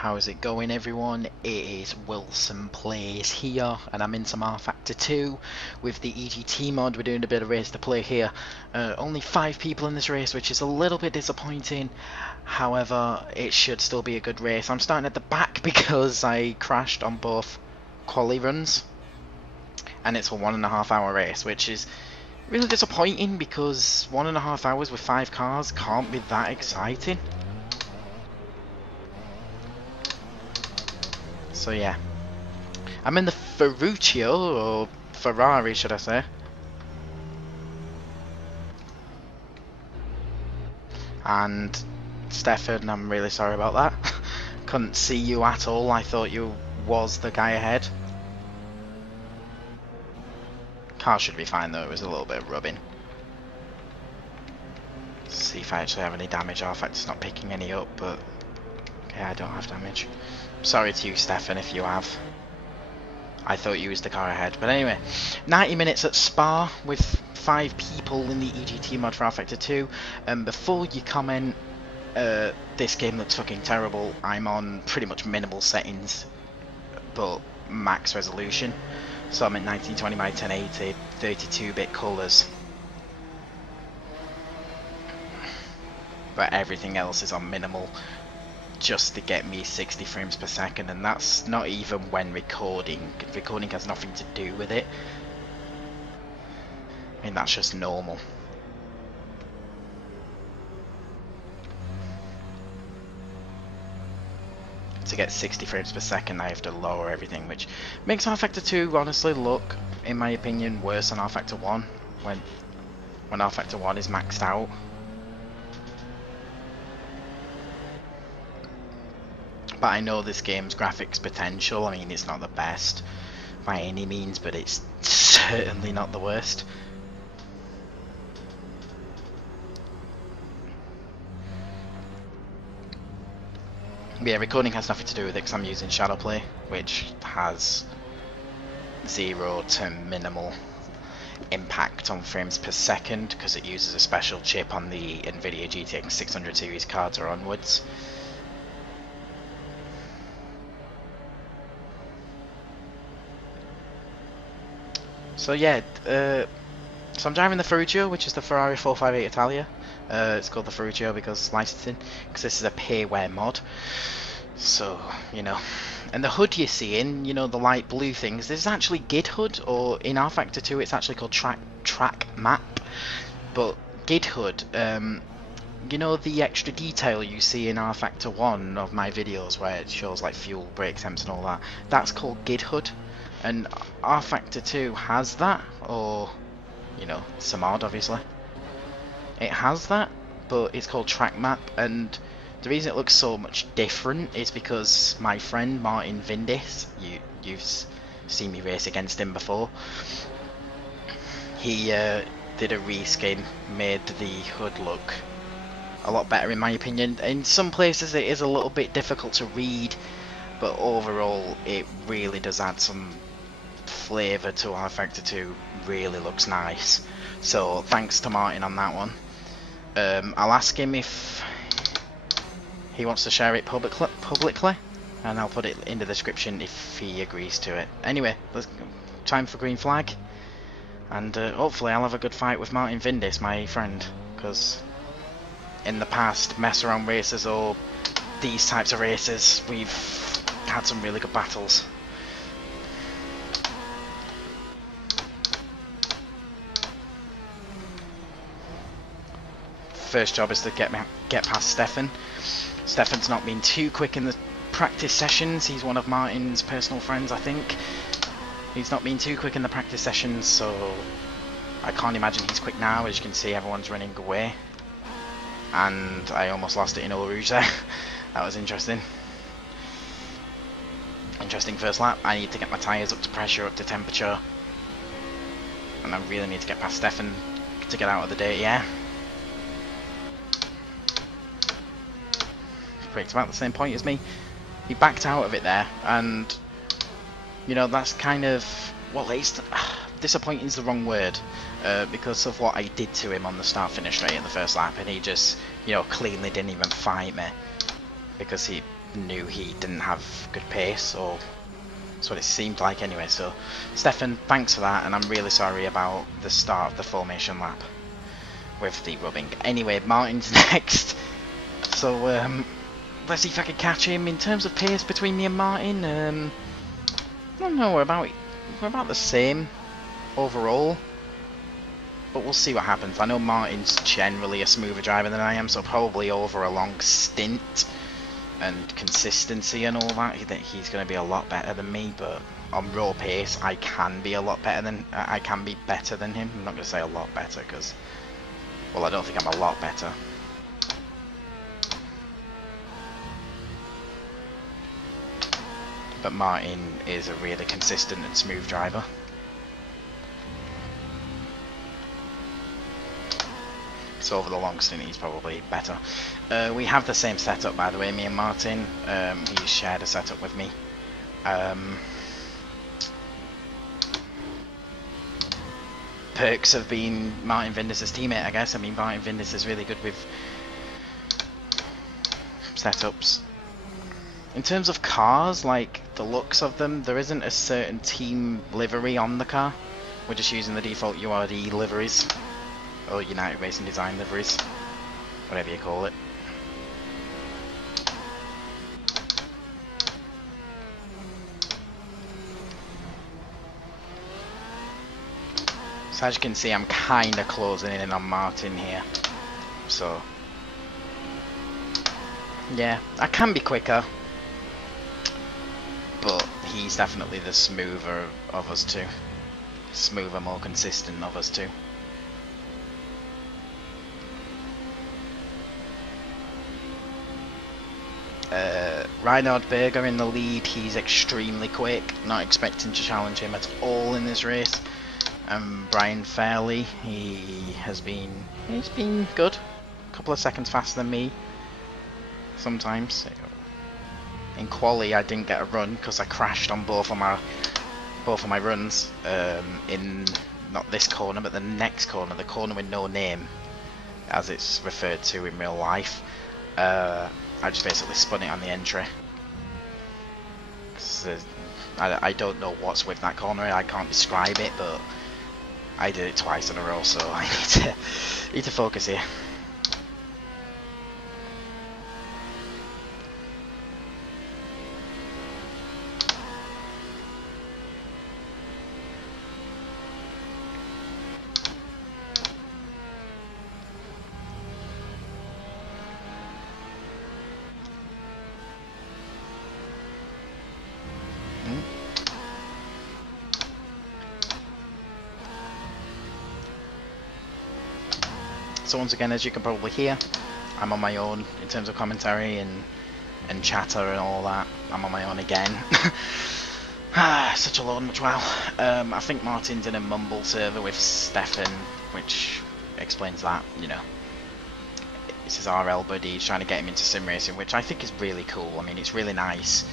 How's it going, everyone? It is Wilson Plays here, and I'm in some rFactor 2 with the EGT mod. We're doing a bit of race to play here. Only 5 people in this race, which is a little bit disappointing. However, it should still be a good race. I'm starting at the back because I crashed on both quali runs, and it's a 1.5 hour race, which is really disappointing because 1.5 hours with 5 cars can't be that exciting. So yeah, I'm in the Ferruccio, or Ferrari should I say. And Stefan, I'm really sorry about that. Couldn't see you at all. I thought you was the guy ahead. Car should be fine though, it was a little bit of rubbing. See if I actually have any damage. rFactor's not picking any up, but okay, I don't have damage. Sorry to you, Stefan, if you have. I thought you was the car ahead. But anyway, 90 minutes at Spa with 5 people in the EGT mod for rFactor 2. Before you comment, this game looks fucking terrible. I'm on pretty much minimal settings, but max resolution. So I'm at 1920 by 1080, 32-bit colours. But everything else is on minimal, just to get me 60 frames per second, and that's not even when recording. Recording has nothing to do with it. I mean, that's just normal. To get 60 frames per second, I have to lower everything, which makes rFactor 2 honestly look, in my opinion, worse than rFactor 1 when rFactor 1 is maxed out. But I know this game's graphics potential. I mean, it's not the best by any means, but it's certainly not the worst. But yeah, recording has nothing to do with it because I'm using Shadowplay, which has 0 to minimal impact on frames per second because it uses a special chip on the NVIDIA GTX 600 series cards or onwards. So yeah, so I'm driving the Ferruccio, which is the Ferrari 458 Italia. It's called the Ferruccio because licensing, because this is a payware mod. So, you know, and the hood you're seeing, you know, the light blue things, this is actually GID hood, or in rFactor 2 it's actually called TRACKMAP. But GID hood, you know the extra detail you see in rFactor 1 of my videos where it shows like fuel, brake temps and all that, that's called GID hood. And rFactor 2 has that, or, you know, some mod obviously. It has that, but it's called TRACKMAP, and the reason it looks so much different is because my friend Martin Vindis, you've seen me race against him before, he did a reskin, made the hood look a lot better in my opinion. In some places it is a little bit difficult to read, but overall it really does add some flavour to rFactor 2, really looks nice. So thanks to Martin on that one. I'll ask him if he wants to share it publicly, and I'll put it in the description if he agrees to it. Anyway, time for green flag, and hopefully I'll have a good fight with Martin Vindis, my friend, because in the past mess around races or these types of races we've had some really good battles. First job is to get past Stefan. Stefan's not been too quick in the practice sessions. He's one of Martin's personal friends, I think. He's not been too quick in the practice sessions, so I can't imagine he's quick now. As you can see, everyone's running away. And I almost lost it in Eau Rouge there. That was interesting. Interesting first lap. I need to get my tyres up to pressure, up to temperature. And I really need to get past Stefan to get out of the dirty air. Brakes about the same point as me. He backed out of it there, and you know, that's kind of, well, it's disappointing is the wrong word, because of what I did to him on the start finish straight in the first lap, and he just, you know, cleanly didn't even fight me because he knew he didn't have good pace, or that's what it seemed like anyway. So Stefan, thanks for that, and I'm really sorry about the start of the formation lap with the rubbing. Anyway, Martin's next, so let's see if I can catch him. In terms of pace between me and Martin, I don't know, we're about the same overall, but we'll see what happens. I know Martin's generally a smoother driver than I am, so probably over a long stint and consistency and all that, he's going to be a lot better than me. But on raw pace, I can be better than him. I'm not going to say a lot better, because, well, I don't think I'm a lot better. But Martin is a really consistent and smooth driver. So over the long stint, he's probably better. We have the same setup, by the way, me and Martin. He shared a setup with me. Perks of being Martin Vindis' teammate, I guess. I mean, Martin Vindis is really good with setups. In terms of cars, like the looks of them, there isn't a certain team livery on the car. We're just using the default URD liveries, or United Racing Design liveries, whatever you call it. So as you can see, I'm kind of closing in on Martin here. So yeah, I can be quicker, but he's definitely the smoother of us two. Smoother, more consistent of us two. Reinhard Berger in the lead. He's extremely quick. Not expecting to challenge him at all in this race. Brian Fairley, he's been good. A couple of seconds faster than me. Sometimes. In quali, I didn't get a run because I crashed on both of my runs. In not this corner, but the next corner, the corner with no name, as it's referred to in real life. I just basically spun it on the entry. I don't know what's with that corner. I can't describe it, but I did it twice in a row, so I need to focus here. So once again, as you can probably hear, I'm on my own in terms of commentary and chatter and all that. I'm on my own again. Such a load, much wow. I think Martin's in a mumble server with Stefan, which explains that, you know. This is RL buddy, he's trying to get him into sim racing, which I think is really cool. I mean, it's really nice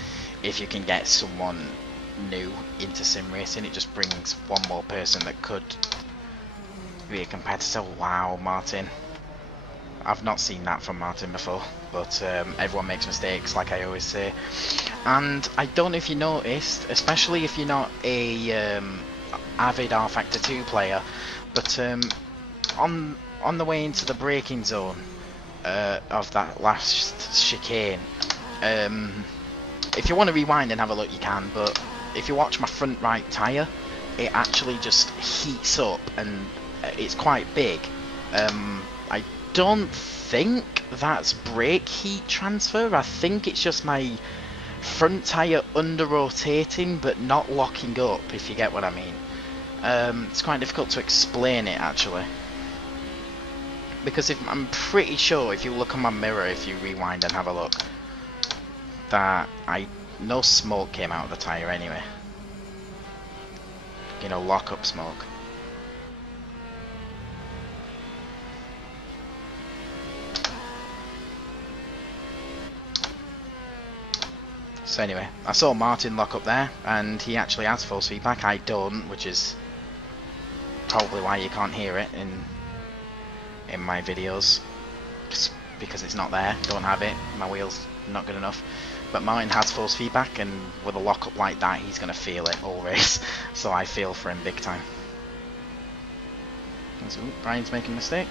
if you can get someone new into sim racing. It just brings one more person that could be a competitor. Wow, Martin. I've not seen that from Martin before, but everyone makes mistakes, like I always say. And I don't know if you noticed, especially if you're not a avid rFactor 2 player, but on the way into the braking zone of that last chicane, if you want to rewind and have a look, you can, but if you watch my front right tyre, it actually just heats up and it's quite big. I don't think that's brake heat transfer. I think it's just my front tyre under rotating but not locking up, if you get what I mean. It's quite difficult to explain it actually, because I'm pretty sure if you look on my mirror, if you rewind and have a look, that no smoke came out of the tyre anyway. You know, lock up smoke. So anyway, I saw Martin lock up there, and he actually has false feedback. I don't, which is probably why you can't hear it in my videos, just because it's not there. Don't have it. My wheel's not good enough. But Martin has force feedback, and with a lock-up like that, he's going to feel it all race. So I feel for him big time. So, Brian's making a mistake.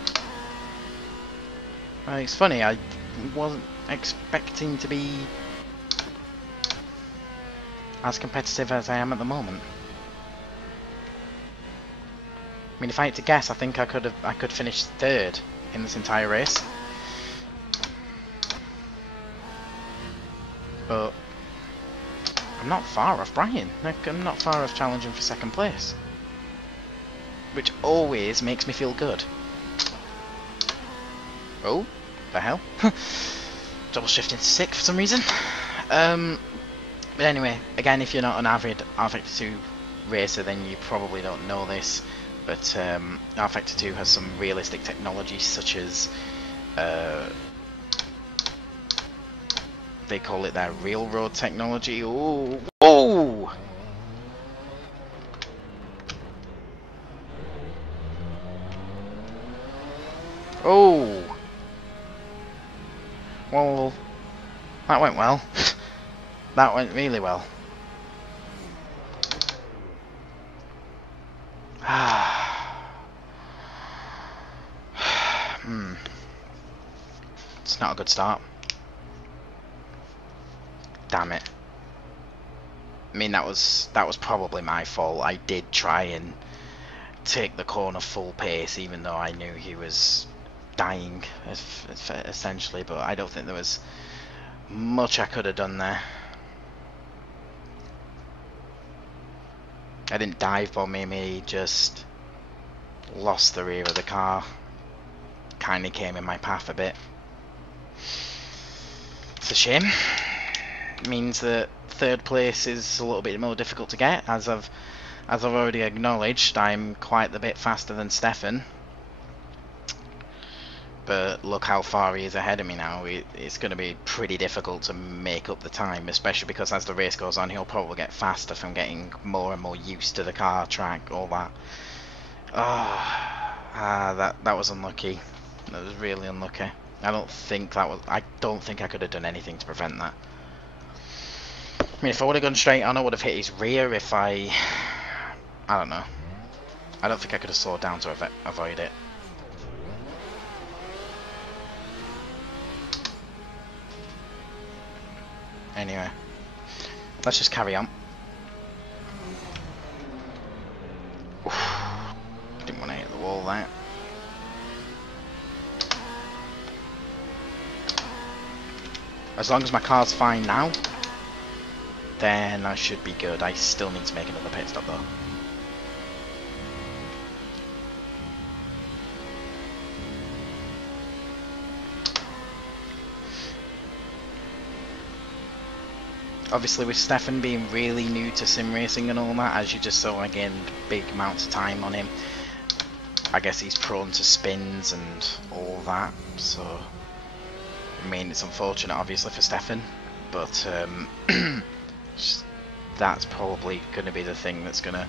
It's funny, I wasn't expecting to be as competitive as I am at the moment. I mean, if I had to guess, I think I could finish third in this entire race. But I'm not far off Brian. I'm not far off challenging for second place, which always makes me feel good. Oh, the hell! Double shifting to 6 for some reason. But anyway, again, if you're not an avid rFactor 2 racer, then you probably don't know this. But rFactor 2 has some realistic technology, such as they call it their railroad technology. Oh, whoa! Oh! Well, that went well. That went really well. It's not a good start. Damn it. I mean, that was probably my fault. I did try and take the corner full pace, even though I knew he was dying, essentially. But I don't think there was much I could have done there. I didn't dive bomb him, he just lost the rear of the car. Kinda came in my path a bit. It's a shame. It means that third place is a little bit more difficult to get. As I've already acknowledged, I'm quite a bit faster than Stefan. But look how far he is ahead of me now. It's going to be pretty difficult to make up the time, especially because as the race goes on, he'll probably get faster from getting more and more used to the car, track, all that. That was unlucky. That was really unlucky. I don't think I could have done anything to prevent that. I mean, if I would have gone straight on, I would have hit his rear. I don't know. I don't think I could have slowed down to avoid it. Anyway, let's just carry on. Oof, didn't want to hit the wall there. As long as my car's fine now, then I should be good. I still need to make another pit stop though. Obviously with Stefan being really new to sim racing and all that, as you just saw, again, big amounts of time on him, I guess he's prone to spins and all that, so I mean, it's unfortunate obviously for Stefan, but that's probably going to be the thing that's going to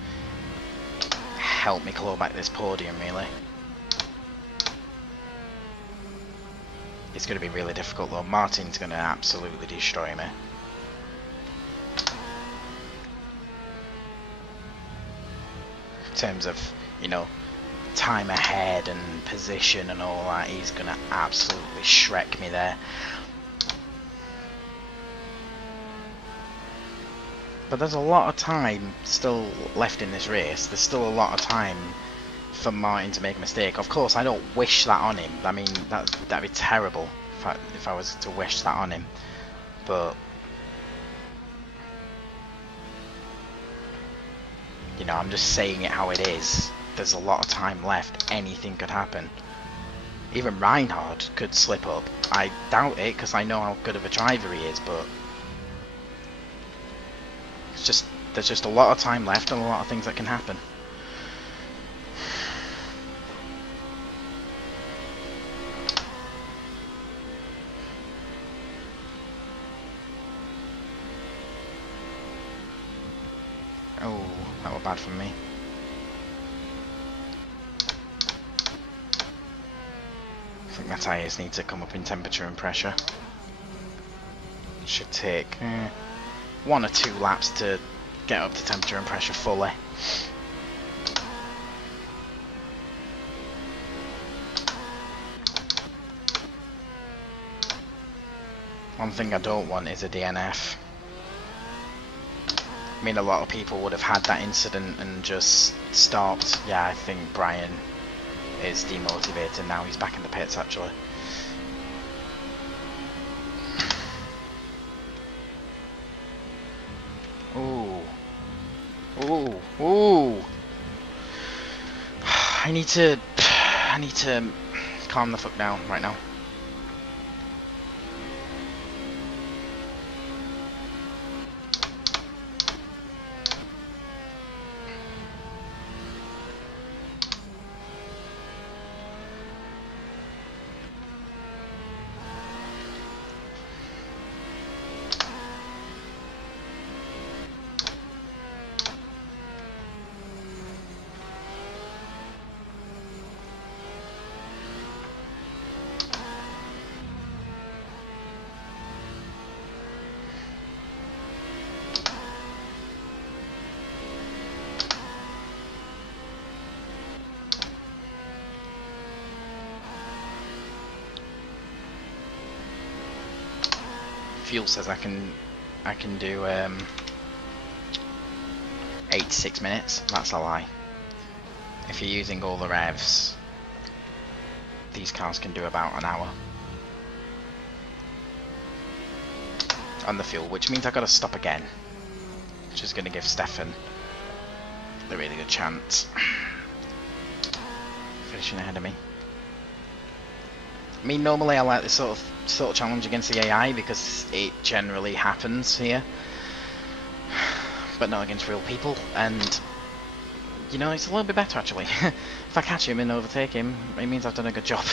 help me claw back this podium, really. It's going to be really difficult though. Martin's going to absolutely destroy me. In terms of, you know, time ahead and position and all that, he's going to absolutely Shrek me there. But there's a lot of time still left in this race. There's still a lot of time for Martin to make a mistake. Of course, I don't wish that on him. I mean, that'd be terrible if I was to wish that on him. But you know, I'm just saying it how it is. There's a lot of time left. Anything could happen. Even Reinhard could slip up. I doubt it because I know how good of a driver he is, but it's just, there's just a lot of time left and a lot of things that can happen. Oh, that was bad from me. I think my tyres need to come up in temperature and pressure. Should take 1 or 2 laps to get up to temperature and pressure fully. One thing I don't want is a DNF. I mean, a lot of people would have had that incident and just stopped. Yeah, I think Brian is demotivated now. He's back in the pits, actually. Ooh. Ooh. Ooh. I need to calm the fuck down right now. Fuel says I can do 8 to 6 minutes. That's a lie. If you're using all the revs, these cars can do about an hour on the fuel, which means I've got to stop again, which is going to give Stefan a really good chance finishing ahead of me. I mean, normally I like this sort of challenge against the AI because it generally happens here, but not against real people, and you know, it's a little bit better actually. If I catch him and overtake him, it means I've done a good job.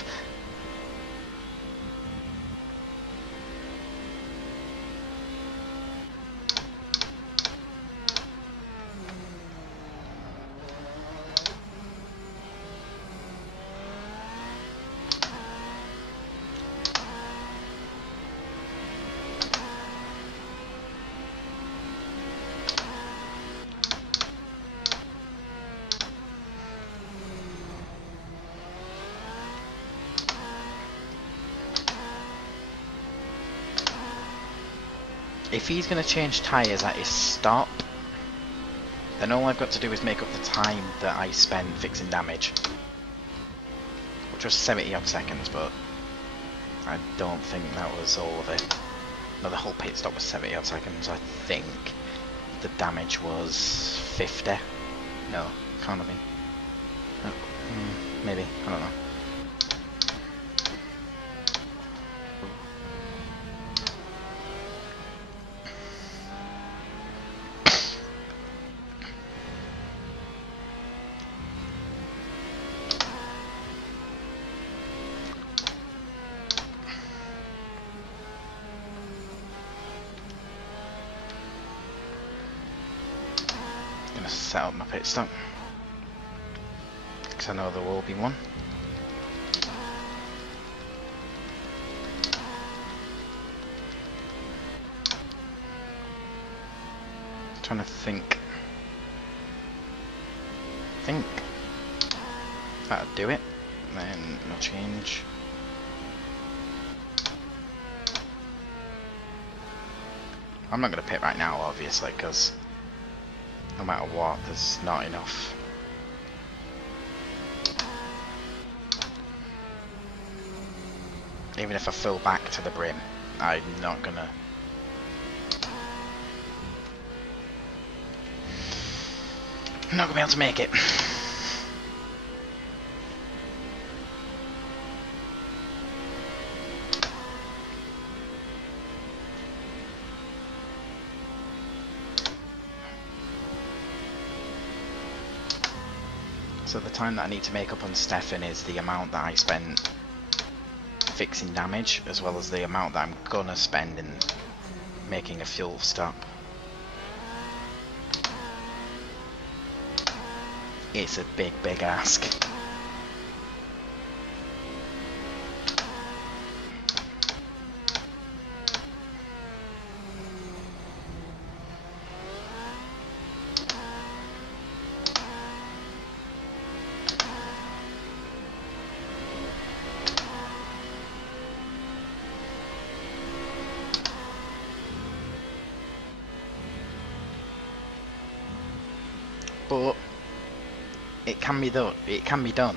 If he's going to change tyres at his stop, then all I've got to do is make up the time that I spent fixing damage, which was 70 odd seconds, but I don't think that was all of it. No, the whole pit stop was 70 odd seconds. I think the damage was 50. No, can't have been. Oh, maybe, I don't know. Set up my pit stop because I know there will be one. Trying to think that'd do it, then no change. I'm not going to pit right now obviously because no matter what, there's not enough. Even if I fill back to the brim, I'm not gonna. I'm not gonna be able to make it. So the time that I need to make up on Stefan is the amount that I spent fixing damage, as well as the amount that I'm gonna spend in making a fuel stop. It's a big ask. but it can be done. It can be done.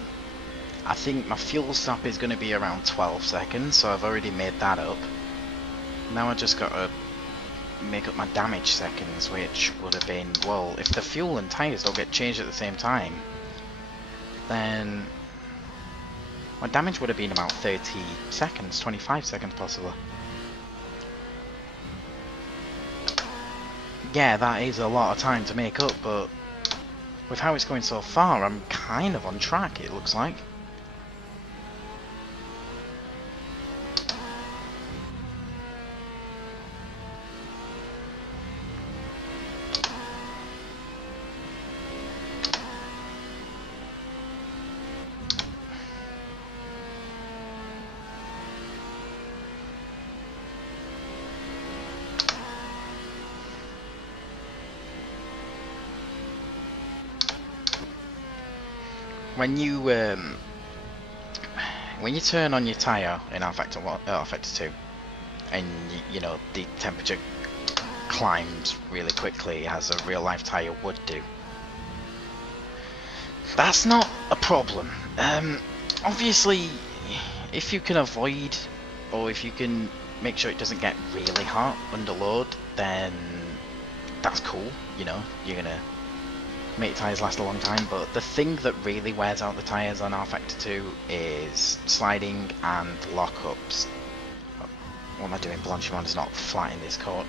I think my fuel stop is going to be around 12 seconds, so I've already made that up. Now I just got to make up my damage seconds, which would have been, well, if the fuel and tyres don't get changed at the same time, then my damage would have been about 30 seconds, 25 seconds possibly. Yeah, that is a lot of time to make up, but with how it's going so far, I'm kind of on track, it looks like. When you turn on your tyre in rFactor 1, rFactor 2, and you know the temperature climbs really quickly as a real life tyre would do, that's not a problem. Obviously, if you can avoid, or if you can make sure it doesn't get really hot under load, then that's cool. You know, you're gonna make tyres last a long time. But the thing that really wears out the tyres on rFactor 2 is sliding and lockups. What am I doing? Blanchiment is not flat in this car.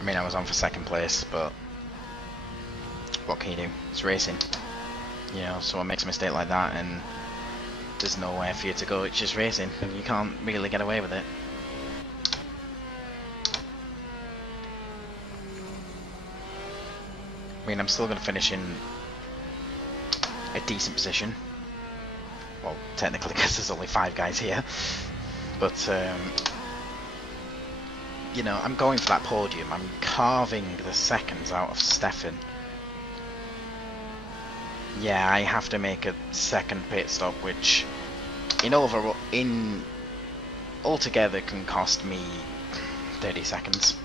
I mean, I was on for second place, but what can you do? It's racing. You know, someone makes a mistake like that and there's nowhere for you to go, it's just racing. You can't really get away with it. I mean, I'm still going to finish in a decent position. Well, technically, because there's only 5 guys here. But, you know, I'm going for that podium. I'm carving the seconds out of Stefan. Yeah, I have to make a second pit stop, which altogether can cost me 30 seconds.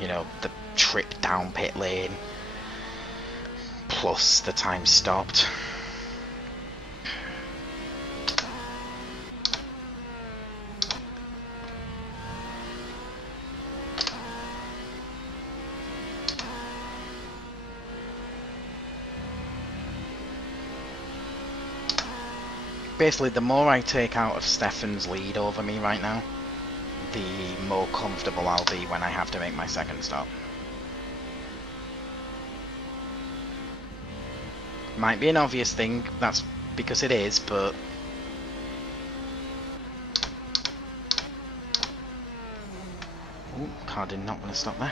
You know, the trip down pit lane plus the time stopped. Basically, the more I take out of Stefan's lead over me right now, the more comfortable I'll be when I have to make my second stop. Might be an obvious thing, that's because it is, but ooh, car did not want to stop there.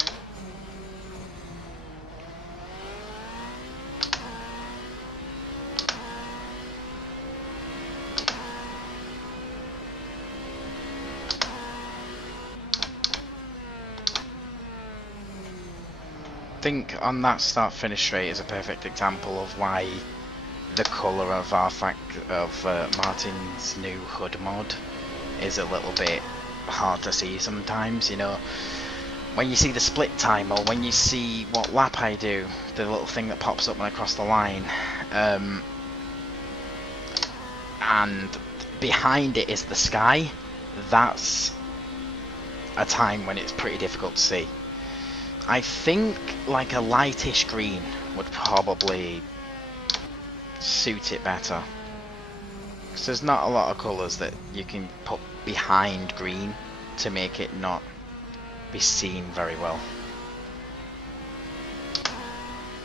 I think on that start finish straight is a perfect example of why the colour of Martin's new hood mod is a little bit hard to see sometimes. You know, when you see the split time or when you see what lap I do, the little thing that pops up when I cross the line, and behind it is the sky, that's a time when it's pretty difficult to see. I think like a lightish green would probably suit it better. Because there's not a lot of colours that you can put behind green to make it not be seen very well.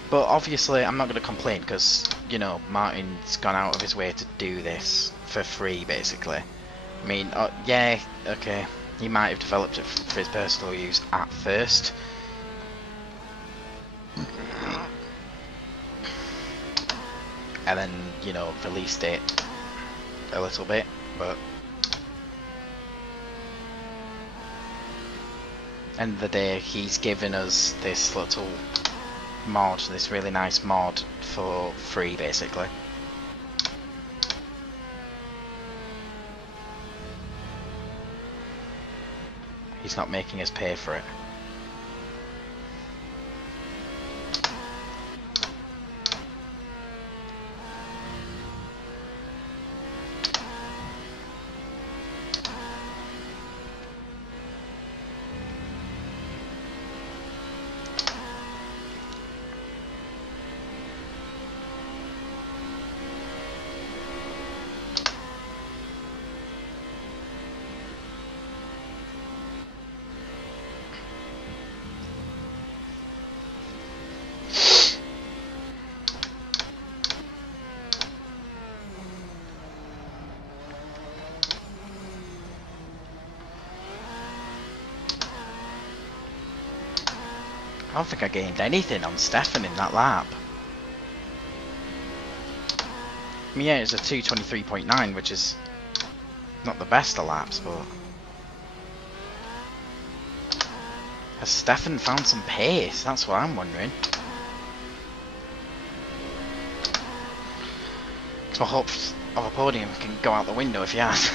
But obviously I'm not going to complain because, you know, Martin's gone out of his way to do this for free basically. I mean, yeah, okay, he might have developed it for his personal use at first. And then, you know, released it a little bit, but end of the day he's given us this little mod, this really nice mod for free basically. He's not making us pay for it. I don't think I gained anything on Stefan in that lap. I mean, yeah, it's a 2:23.9, which is not the best of laps, but has Stefan found some pace? That's what I'm wondering. So hopes of a podium can go out the window if he has.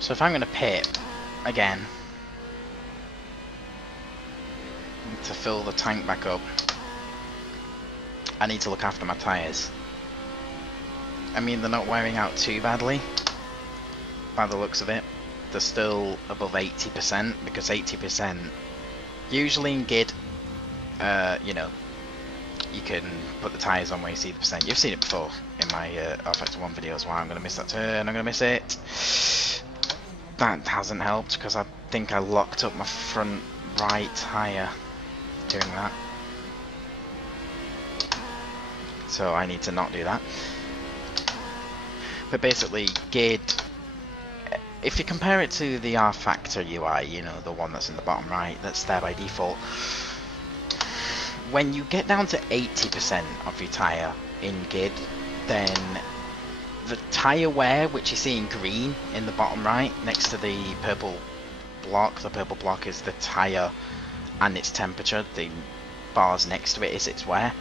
So if I'm going to pit again to fill the tank back up, I need to look after my tyres. I mean, they're not wearing out too badly by the looks of it. They're still above 80%, because 80% usually in GID, you know, you can put the tyres on where you see the percent. You've seen it before in my rFactor 1 videos. Why I'm going to miss that turn, I'm going to miss it. That hasn't helped because I think I locked up my front right tyre doing that. So I need to not do that. But basically, GID, if you compare it to the rFactor UI, you know, the one that's in the bottom right, that's there by default. When you get down to 80% of your tyre in GID, then the tyre wear, which you see in green in the bottom right, next to the purple block is the tyre and its temperature, the bars next to it is its wear.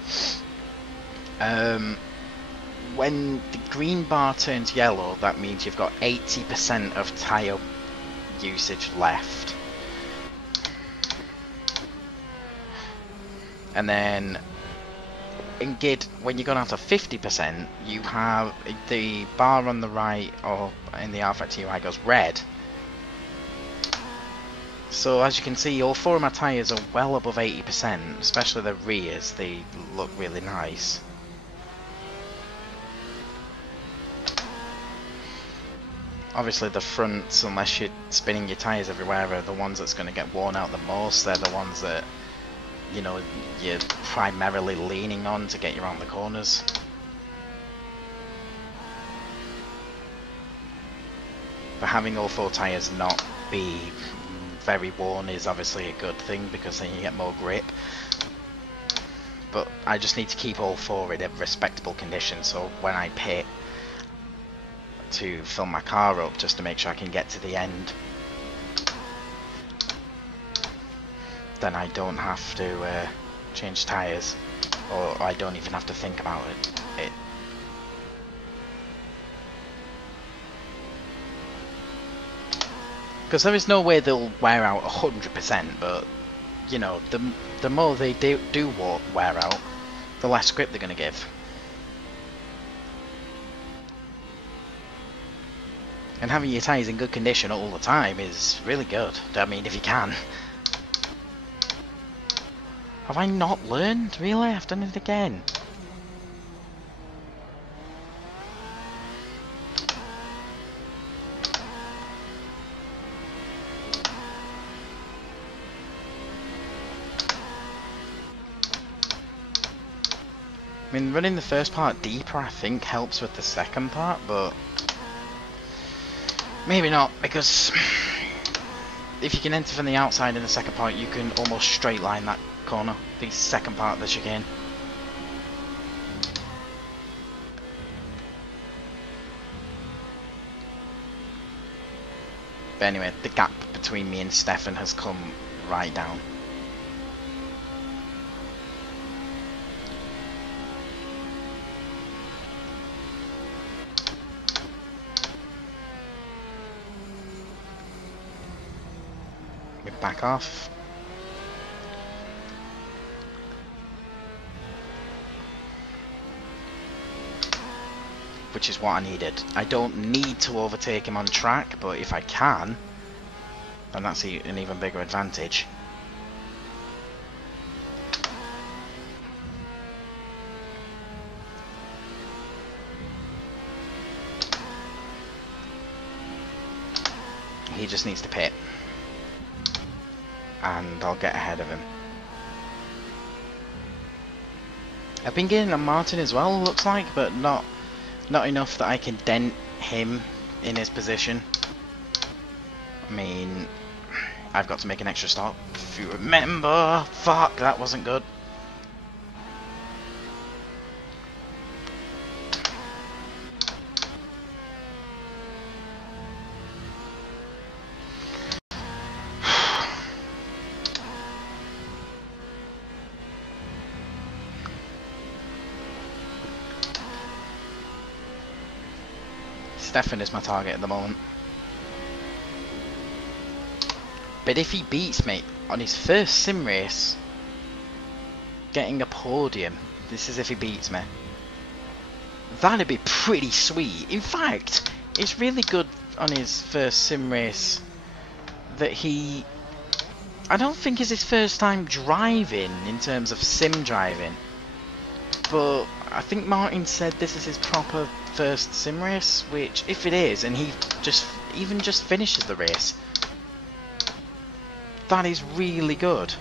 When the green bar turns yellow, that means you've got 80% of tyre usage left. And then in GID, when you go down to 50%, you have the bar on the right, or in the rFactor UI, goes red, So as you can see, all four of my tyres are well above 80%, especially the rears, they look really nice. Obviously the fronts, unless you're spinning your tyres everywhere, are the ones that's going to get worn out the most. They're the ones that, you know, you're primarily leaning on to get you around the corners. But having all four tyres not be very worn is obviously a good thing, because then you get more grip. But I just need to keep all four in a respectable condition, so when I pit to fill my car up, just to make sure I can get to the end, then I don't have to change tyres, or I don't even have to think about it. Because there is no way they'll wear out 100%, but you know, the more they do wear out, the less grip they're going to give. And having your tyres in good condition all the time is really good. I mean, if you can. Have I not learned? Really? I've done it again. I mean, running the first part deeper, I think, helps with the second part, but maybe not, because if you can enter from the outside in the second part, you can almost straight line that corner, the second part of the chicane. But anyway, the gap between me and Stefan has come right down. Back off. Which is what I needed. I don't need to overtake him on track, but if I can, then that's an even bigger advantage. He just needs to pit, and I'll get ahead of him. I've been getting a Martin as well, looks like, but not enough that I can dent him in his position. I mean, I've got to make an extra stop, if you remember. Fuck, that wasn't good. Stefan is my target at the moment. But if he beats me on his first sim race, getting a podium, this is if he beats me, that'd be pretty sweet. In fact, it's really good on his first sim race that he, I don't think it's his first time driving in terms of sim driving, but I think Martin said this is his proper first sim race, which if it is, and he even just finishes the race, that is really good.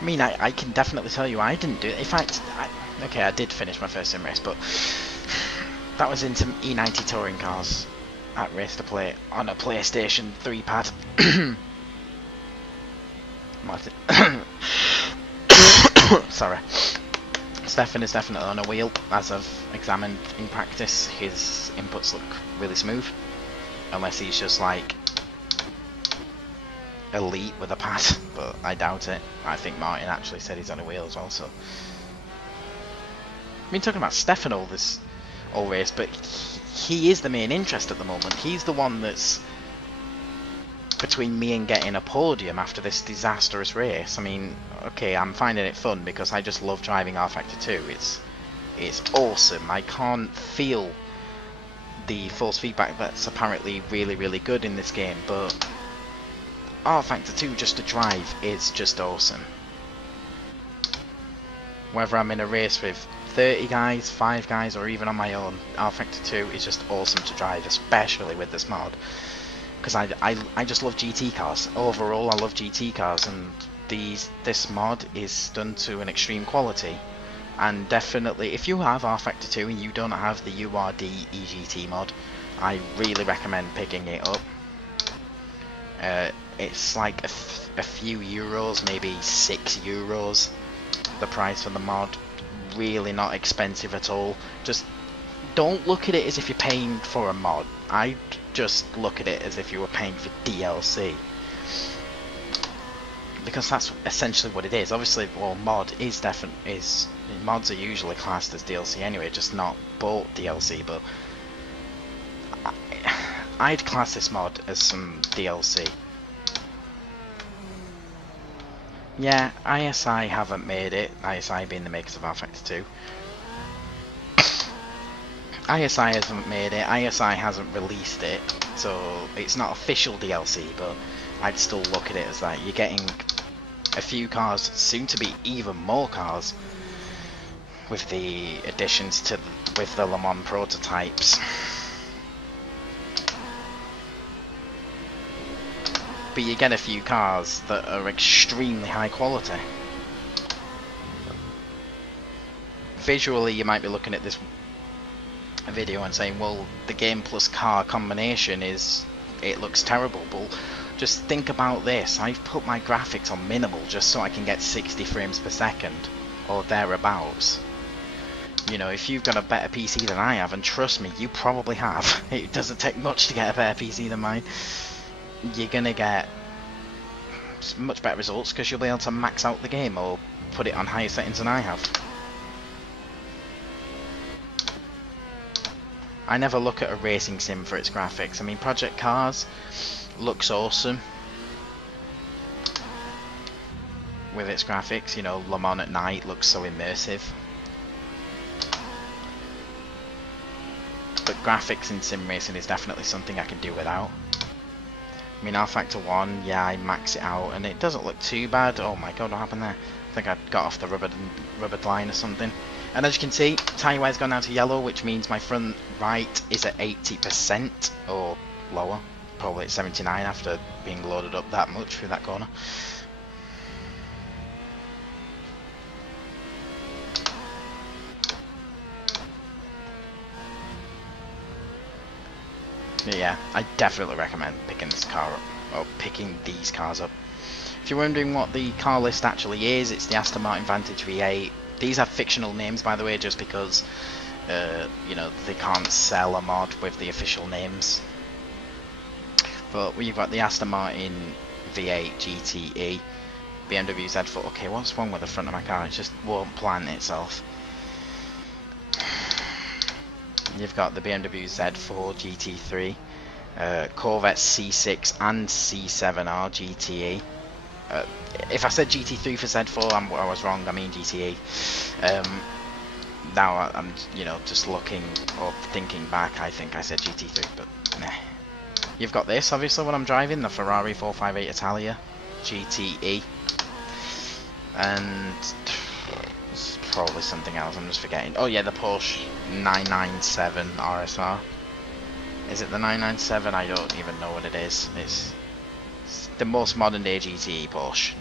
I mean, I can definitely tell you I didn't do it. In fact, okay, I did finish my first sim race, but that was in some E90 touring cars at Race2Play on a PlayStation 3 pad. Martin. Sorry. Stefan is definitely on a wheel. As I've examined in practice, his inputs look really smooth. Unless he's just like elite with a pad, but I doubt it. I think Martin actually said he's on a wheel as well, so. I've been talking about Stefan all race, but he is the main interest at the moment. He's the one that's between me and getting a podium after this disastrous race. I mean, okay, I'm finding it fun because I just love driving rFactor 2. It's awesome. I can't feel the force feedback that's apparently really good in this game, but rFactor 2 just to drive is just awesome. Whether I'm in a race with 30 guys, 5 guys, or even on my own, rFactor 2 is just awesome to drive, especially with this mod. Because I just love GT cars. Overall, I love GT cars, and this mod is done to an extreme quality. And definitely, if you have rFactor 2 and you don't have the URD EGT mod, I really recommend picking it up. It's like a few euros, maybe €6, the price for the mod. Really not expensive at all. Just don't look at it as if you're paying for a mod. I just look at it as if you were paying for DLC, because that's essentially what it is. Obviously, well, mods are usually classed as DLC anyway, just not bought DLC. But I'd class this mod as some DLC. Yeah, ISI haven't made it. ISI being the makers of rFactor 2. ISI hasn't made it. ISI hasn't released it, so it's not official DLC. But I'd still look at it as that you're getting a few cars, soon to be even more cars, with the additions to with the Le Mans prototypes. But you get a few cars that are extremely high quality. Visually, you might be looking at this video and saying, well, the game plus car combination it looks terrible. But just think about this. I've put my graphics on minimal just so I can get 60 frames per second or thereabouts. You know, if you've got a better PC than I have, and trust me, you probably have, it doesn't take much to get a better PC than mine, you're gonna get much better results because you'll be able to max out the game or put it on higher settings than I have. I never look at a racing sim for its graphics. I mean, Project Cars looks awesome with its graphics. You know, Le Mans at night looks so immersive. But graphics in sim racing is definitely something I can do without. I mean, rFactor 1, yeah, I max it out and it doesn't look too bad. Oh my god, what happened there? I think I got off the rubber line or something. And as you can see, tyre wear's gone down to yellow, which means my front right is at 80% or lower. Probably at 79 after being loaded up that much through that corner. But yeah, I definitely recommend picking this car up, or picking these cars up. If you're wondering what the car list actually is, it's the Aston Martin Vantage V8. These are fictional names, by the way, just because you know, they can't sell a mod with the official names. But we've got the Aston Martin V8 GTE, BMW Z4. Okay, what's wrong with the front of my car? It just won't plant itself. You've got the BMW Z4 GT3, Corvette C6 and C7R GTE. If I said GT3 for Z4, I was wrong. I mean GTE. Now I'm, you know, just looking or thinking back. I think I said GT3, but nah. You've got this, obviously, when I'm driving, the Ferrari 458 Italia GTE, and there's probably something else I'm just forgetting. Oh yeah, the Porsche 997 RSR. Is it the 997? I don't even know what it is. It's the most modern day GTE Porsche.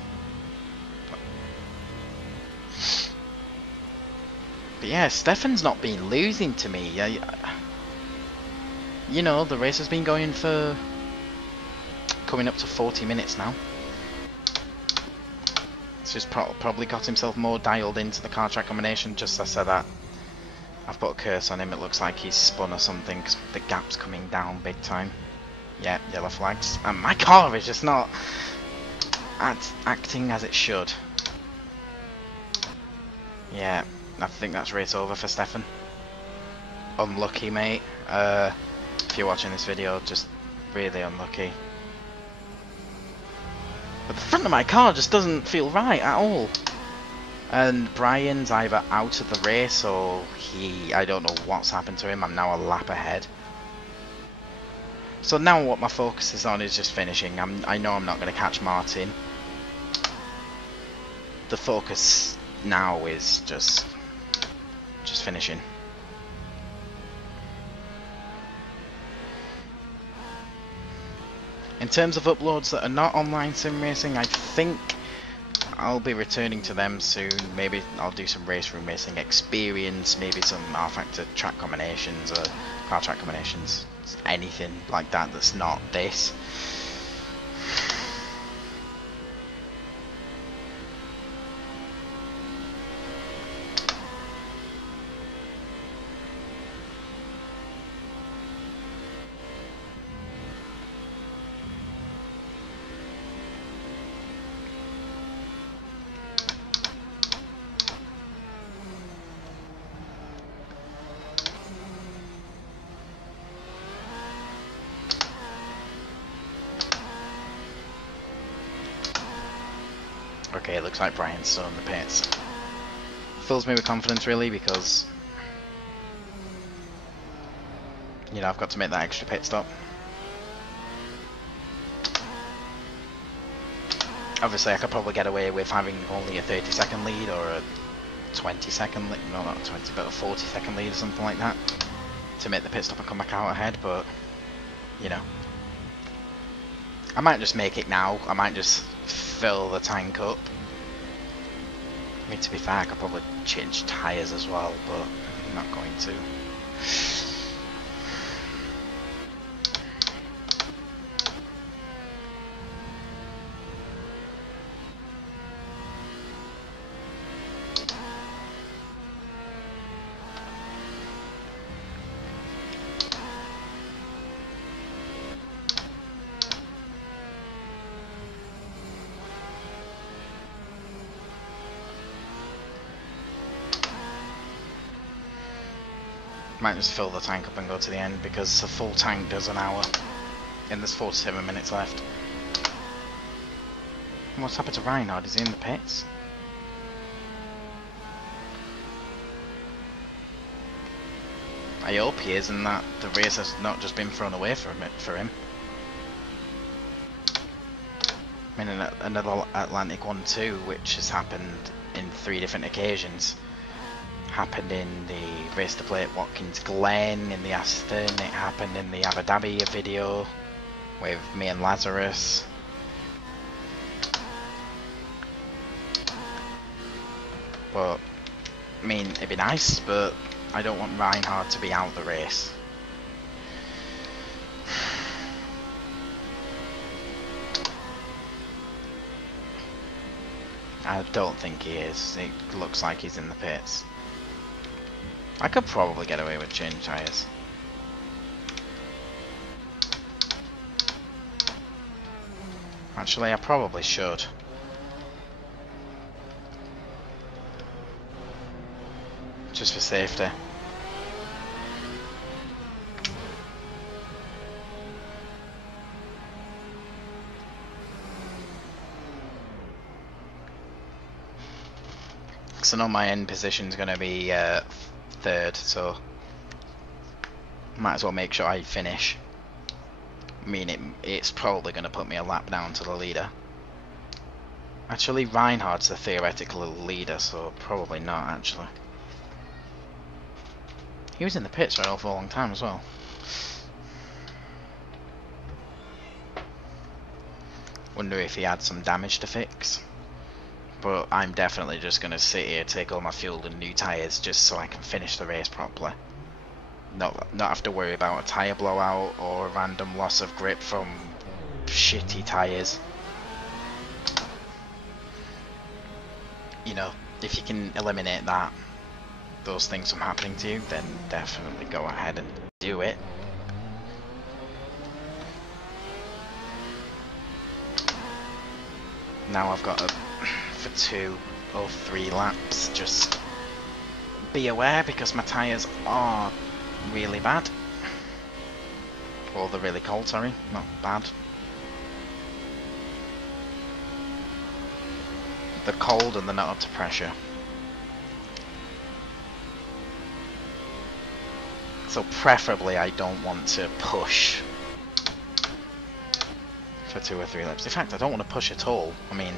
But yeah, Stefan's not been losing to me. You know, the race has been going for coming up to 40 minutes now. He's just probably got himself more dialed into the car track combination. Just as I said that, I've put a curse on him. It looks like he's spun or something, 'cause the gap's coming down big time. Yeah, yellow flags. And my car is just not acting as it should. Yeah, I think that's race over for Stefan. Unlucky, mate. If you're watching this video, just really unlucky. But the front of my car just doesn't feel right at all. And Brian's either out of the race or I don't know what's happened to him. I'm now a lap ahead. So now what my focus is on is just finishing. I know I'm not going to catch Martin. The focus now is just finishing. In terms of uploads that are not online sim racing, I think I'll be returning to them soon. Maybe I'll do some race room racing experience, maybe some rFactor track combinations or car track combinations, anything like that that's not this. Okay, it looks like Brian's still in the pits. Fills me with confidence really, because you know, I've got to make that extra pit stop. Obviously I could probably get away with having only a 30-second lead or a 20-second lead, no, not a 20 but a 40-second lead or something like that to make the pit stop and come back out ahead, but you know, I might just make it now. I might just fill the tank up. I mean, to be fair, I could probably change tyres as well, but I'm not going to. Might just fill the tank up and go to the end, because a full tank does an hour and there's 47 minutes left. And what's happened to Reinhard? Is he in the pits? I hope he is, and that the race has not just been thrown away for him. I mean, another Atlantic 1-2, which has happened in 3 different occasions. Happened in the Race2Play at Watkins Glen, in the Aston, it happened in the Abu Dhabi video with me and Lazarus. But, I mean, it'd be nice, but I don't want Reinhard to be out of the race. I don't think he is. It looks like he's in the pits. I could probably get away with change tyres. Actually, I probably should. Just for safety. Because I know my end position is going to be 3rd, so might as well make sure I finish. I mean, it's probably going to put me a lap down to the leader. Actually, Reinhard's the theoretical leader, so probably not actually. He was in the pits for an awful long time as well. Wonder if he had some damage to fix. But I'm definitely just going to sit here, take all my fuel and new tyres just so I can finish the race properly. Not have to worry about a tyre blowout or a random loss of grip from shitty tyres. You know, if you can eliminate that, those things from happening to you, then definitely go ahead and do it. Now I've got for 2 or 3 laps, just be aware because my tyres are really bad. Or they're really cold, sorry, not bad. They're cold and they're not up to pressure. So preferably I don't want to push for 2 or 3 laps. In fact, I don't want to push at all. I mean,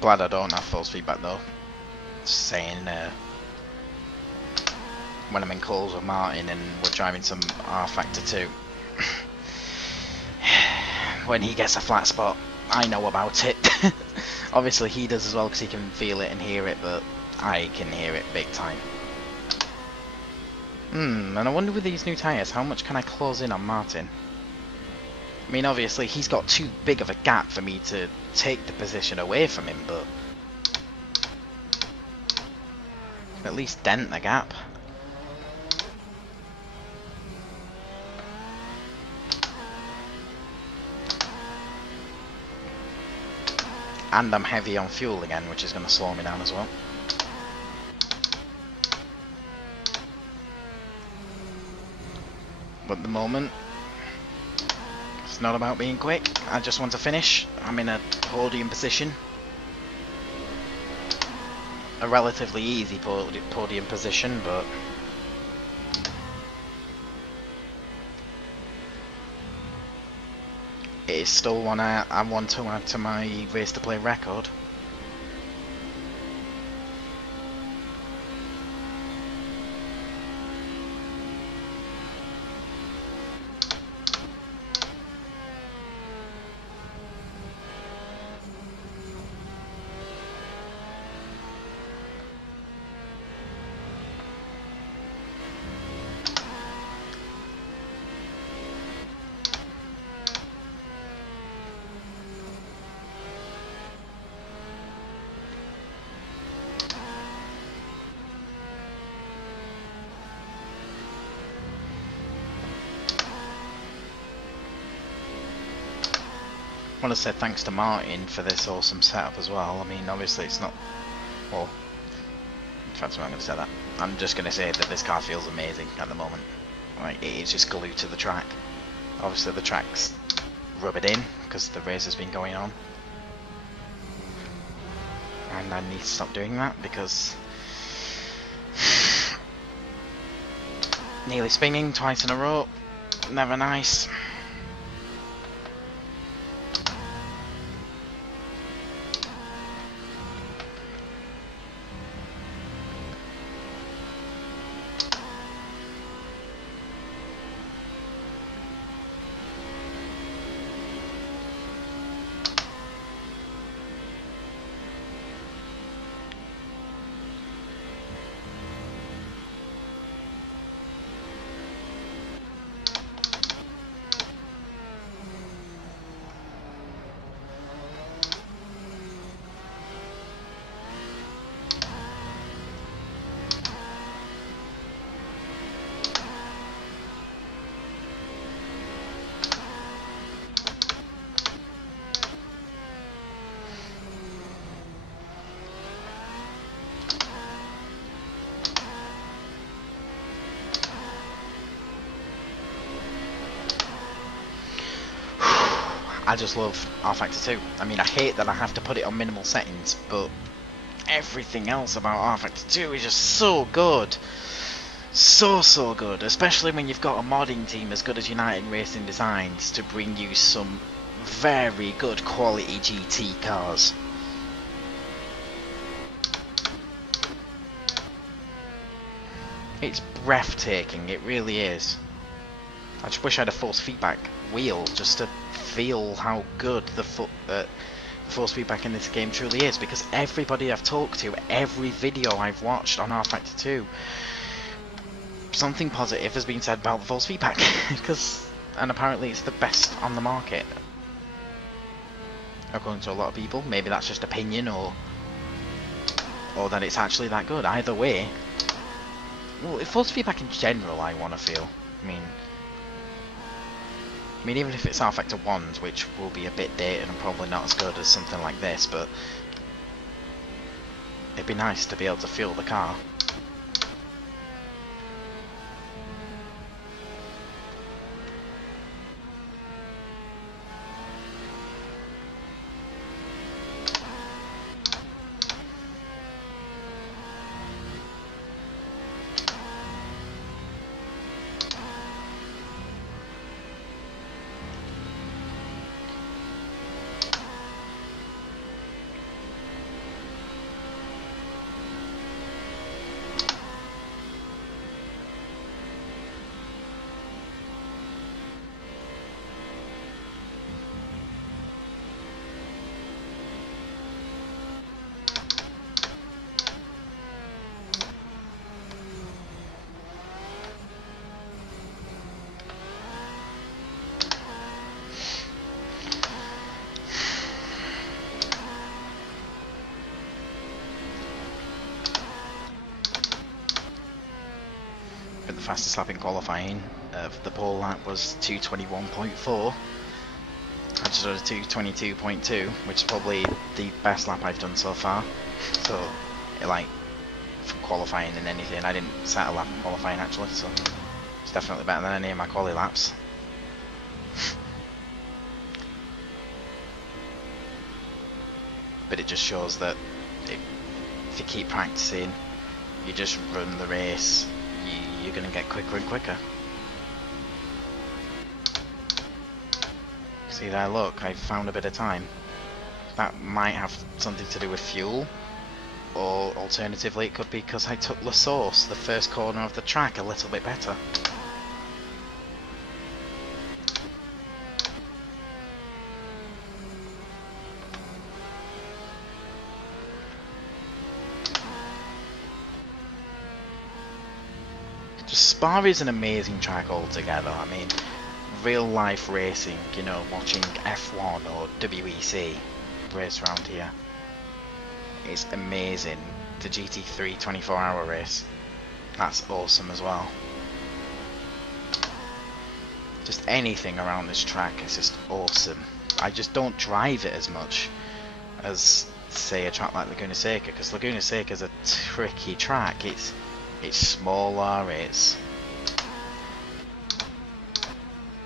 glad I don't have false feedback though. Saying when I'm in calls with Martin and we're driving some rFactor 2, when he gets a flat spot, I know about it. Obviously he does as well because he can feel it and hear it, but I can hear it big time. And I wonder with these new tyres, how much can I close in on Martin? I mean, obviously he's got too big of a gap for me to take the position away from him, but at least dent the gap. And I'm heavy on fuel again, which is going to slow me down as well. But at the moment, it's not about being quick. I just want to finish. I'm in a podium position. A relatively easy podium position, but it is still one I want to add to my Race2Play record. I want to say thanks to Martin for this awesome setup as well. I mean, obviously it's not, well, in fact I'm not going to say that. I'm just going to say that this car feels amazing at the moment. Like, it is just glued to the track. Obviously the track's rubbered in because the race has been going on. And I need to stop doing that because nearly spinning twice in a row, never nice. I just love rFactor 2. I mean, I hate that I have to put it on minimal settings, but everything else about rFactor 2 is just so good. So good, especially when you've got a modding team as good as United Racing Designs to bring you some very good quality GT cars. It's breathtaking, it really is. I just wish I had a force feedback wheel just to feel how good the force feedback in this game truly is, because everybody I've talked to, every video I've watched on rFactor 2, something positive has been said about the force feedback, and apparently it's the best on the market. According to a lot of people, maybe that's just opinion, or that it's actually that good. Either way, well, force feedback in general, I want to feel. I mean, even if it's rFactor 1s, which will be a bit dated and probably not as good as something like this, but it'd be nice to be able to feel the car. The fastest lap in qualifying of the pole lap was 2:21.4. I just did a 2:22.2, which is probably the best lap I've done so far. So, like, for qualifying and anything, I didn't set a lap in qualifying actually, so it's definitely better than any of my quali laps. But it just shows that if you keep practicing, you just run the race, you're going to get quicker and quicker. See there, look, I found a bit of time. That might have something to do with fuel, or alternatively it could be because I took La Source, the first corner of the track, a little bit better. Spa is an amazing track altogether. I mean, real life racing, you know, watching F1 or WEC race around here, it's amazing. The GT3 24-hour race, that's awesome as well. Just anything around this track is just awesome. I just don't drive it as much as, say, a track like Laguna Seca, because Laguna Seca is a tricky track. It's smaller, it's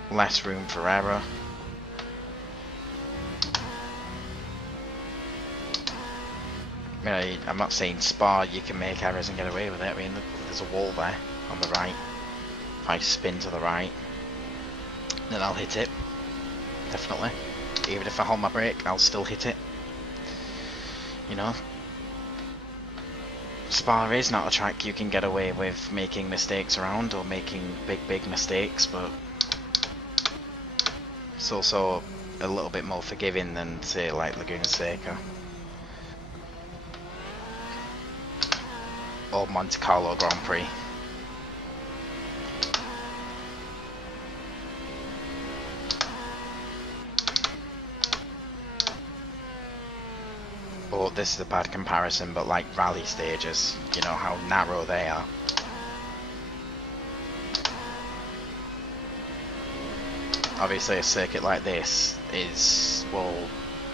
less room for error. I mean, I'm not saying Spa you can make errors and get away with it. I mean, there's a wall there on the right. If I spin to the right, then I'll hit it. Definitely. Even if I hold my brake, I'll still hit it. You know? Spa is not a track you can get away with making mistakes around, or making big mistakes, but it's also a little bit more forgiving than, say, like Laguna Seca or Monte Carlo Grand Prix. But this is a bad comparison, but like rally stages, you know how narrow they are. Obviously a circuit like this is, well,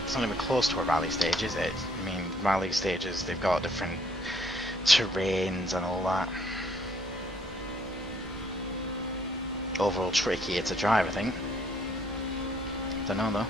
it's not even close to a rally stage, is it? I mean, rally stages, they've got different terrains and all that. Overall trickier to drive, I think. Don't know though.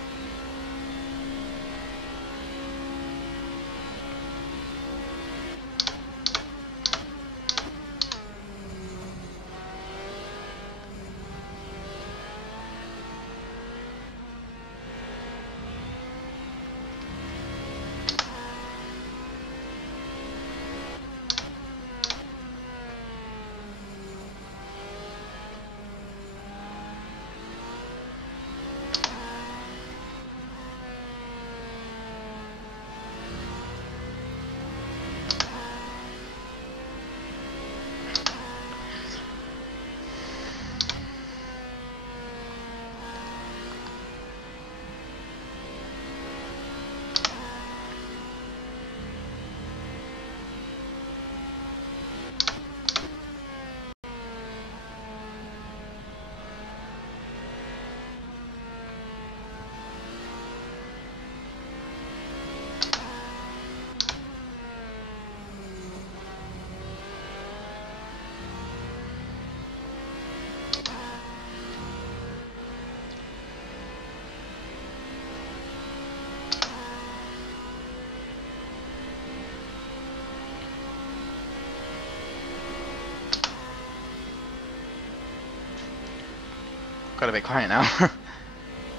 got a bit quiet now.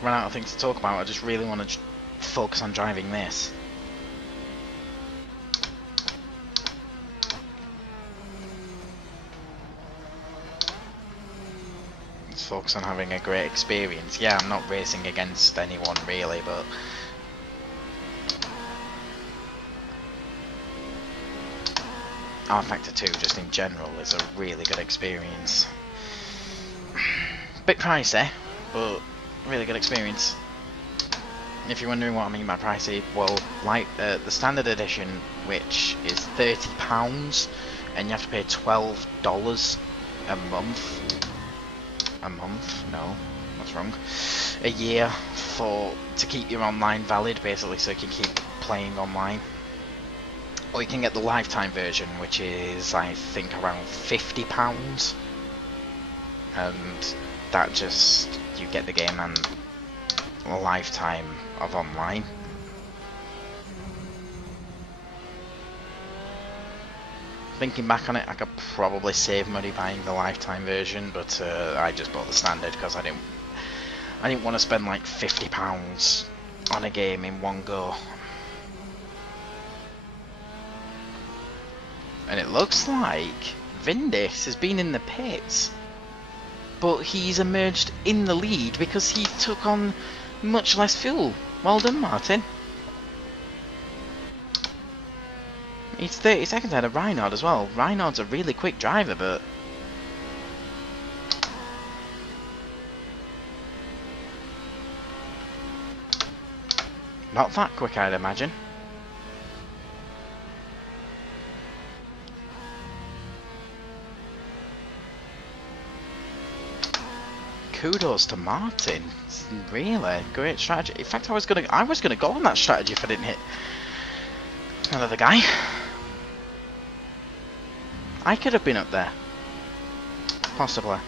Run out of things to talk about. I just really want to focus on driving this. Let's focus on having a great experience. Yeah, I'm not racing against anyone really, but rFactor 2 just in general is a really good experience. Bit pricey, but really good experience. If you're wondering what I mean by pricey, well, like the standard edition, which is £30, and you have to pay $12 a month. A month? No, what's wrong? A year to keep your online valid, basically, so you can keep playing online. Or you can get the lifetime version, which is I think around £50, and that just, you get the game and a lifetime of online. Thinking back on it, I could probably save money buying the lifetime version, but I just bought the standard because I didn't want to spend like £50 on a game in one go. And it looks like Vindis has been in the pits, but he's emerged in the lead because he took on much less fuel. Well done, Martin. He's 30 seconds ahead of Reinhard as well. Reinhard's a really quick driver, but not that quick, I'd imagine. Kudos to Martin. It's really great strategy. In fact, I was gonna go on that strategy if I didn't hit another guy. I could have been up there, possibly.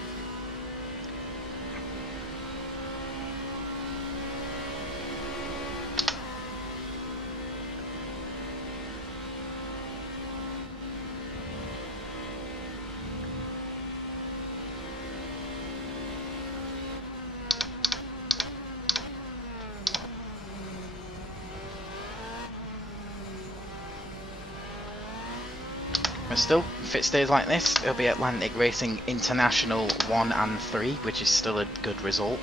Still, if it stays like this, it'll be Atlantic Racing International 1 and 3, which is still a good result.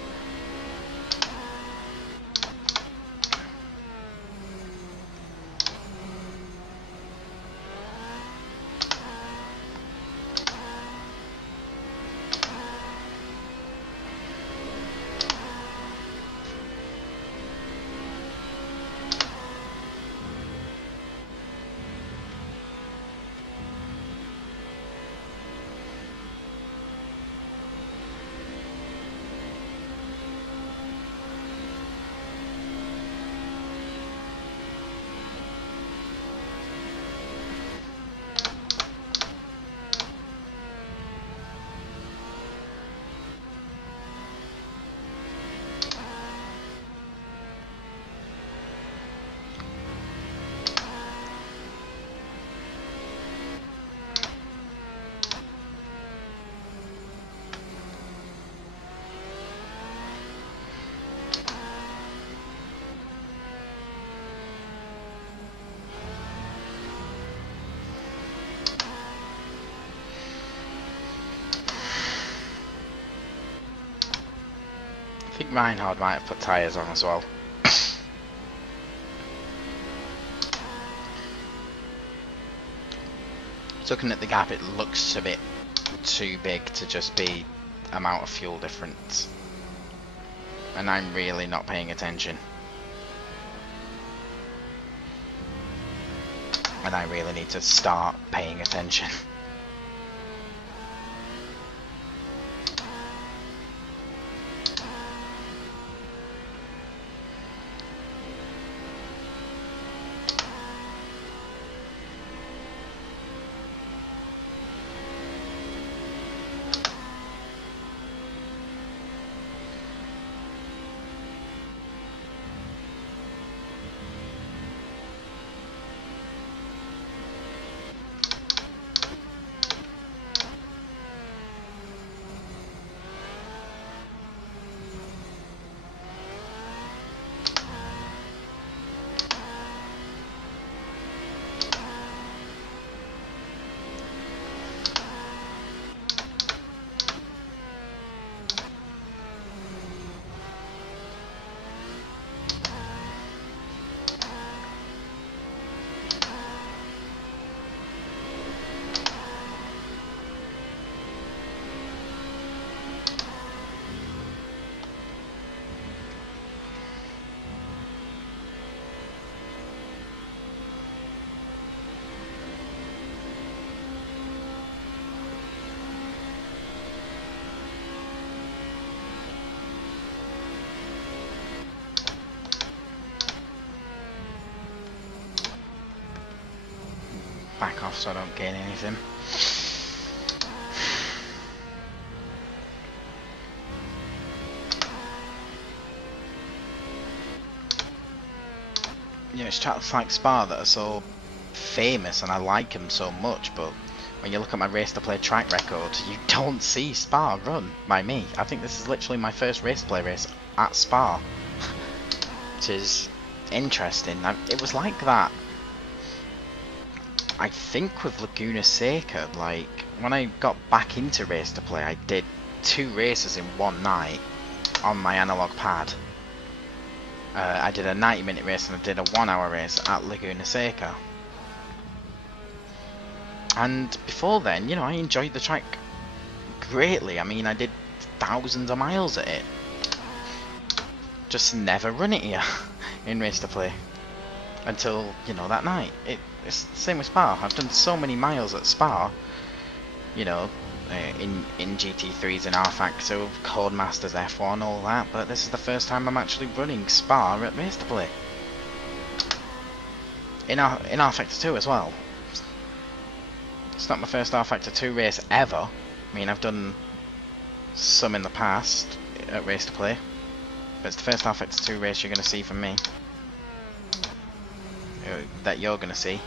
I think Reinhard might have put tyres on as well. Looking at the gap, it looks a bit too big to just be amount of fuel difference, and I'm really not paying attention, and I really need to start paying attention. back off so I don't gain anything. You know, it's tracks like Spa that are so famous and I like them so much, but when you look at my Race2Play track record, you don't see Spa run by me. I think this is literally my first Race2Play race at Spa, which is interesting. It was like that, I think, with Laguna Seca. Like, when I got back into Race2Play, I did 2 races in one night on my analog pad. I did a 90-minute race and I did a 1-hour race at Laguna Seca. And before then, you know, I enjoyed the track greatly. I mean, I did thousands of miles at it. Just never run it here in Race2Play until, you know, that night. It's the same with Spa. I've done so many miles at Spa, you know, in GT3s and rFactor, Codemasters F1, all that, but this is the first time I'm actually running Spa at Race2Play. In rFactor 2 as well. It's not my first rFactor 2 race ever. I mean, I've done some in the past at Race2Play, but it's the first rFactor 2 race you're going to see from me. That you're going to see.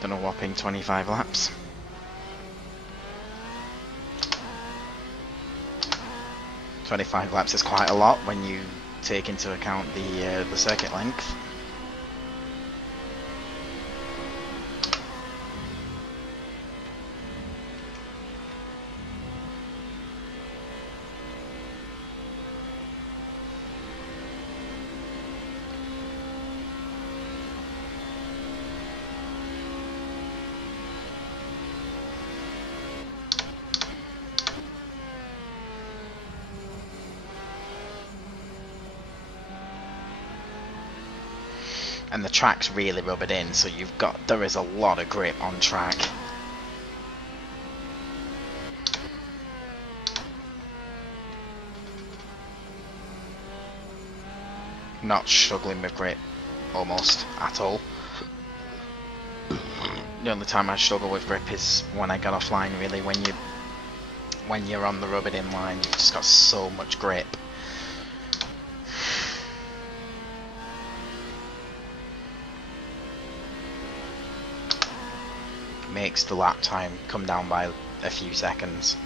Done a whopping 25 laps. "25 laps is quite a lot when you take into account the circuit length. And the track's really rubbered in, so there is a lot of grip on track. Not struggling with grip almost at all. The only time I struggle with grip is when I get offline, really. When you're on the rubbered in line, you've just got so much grip. Makes the lap time come down by a few seconds,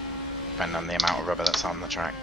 depending on the amount of rubber that's on the track.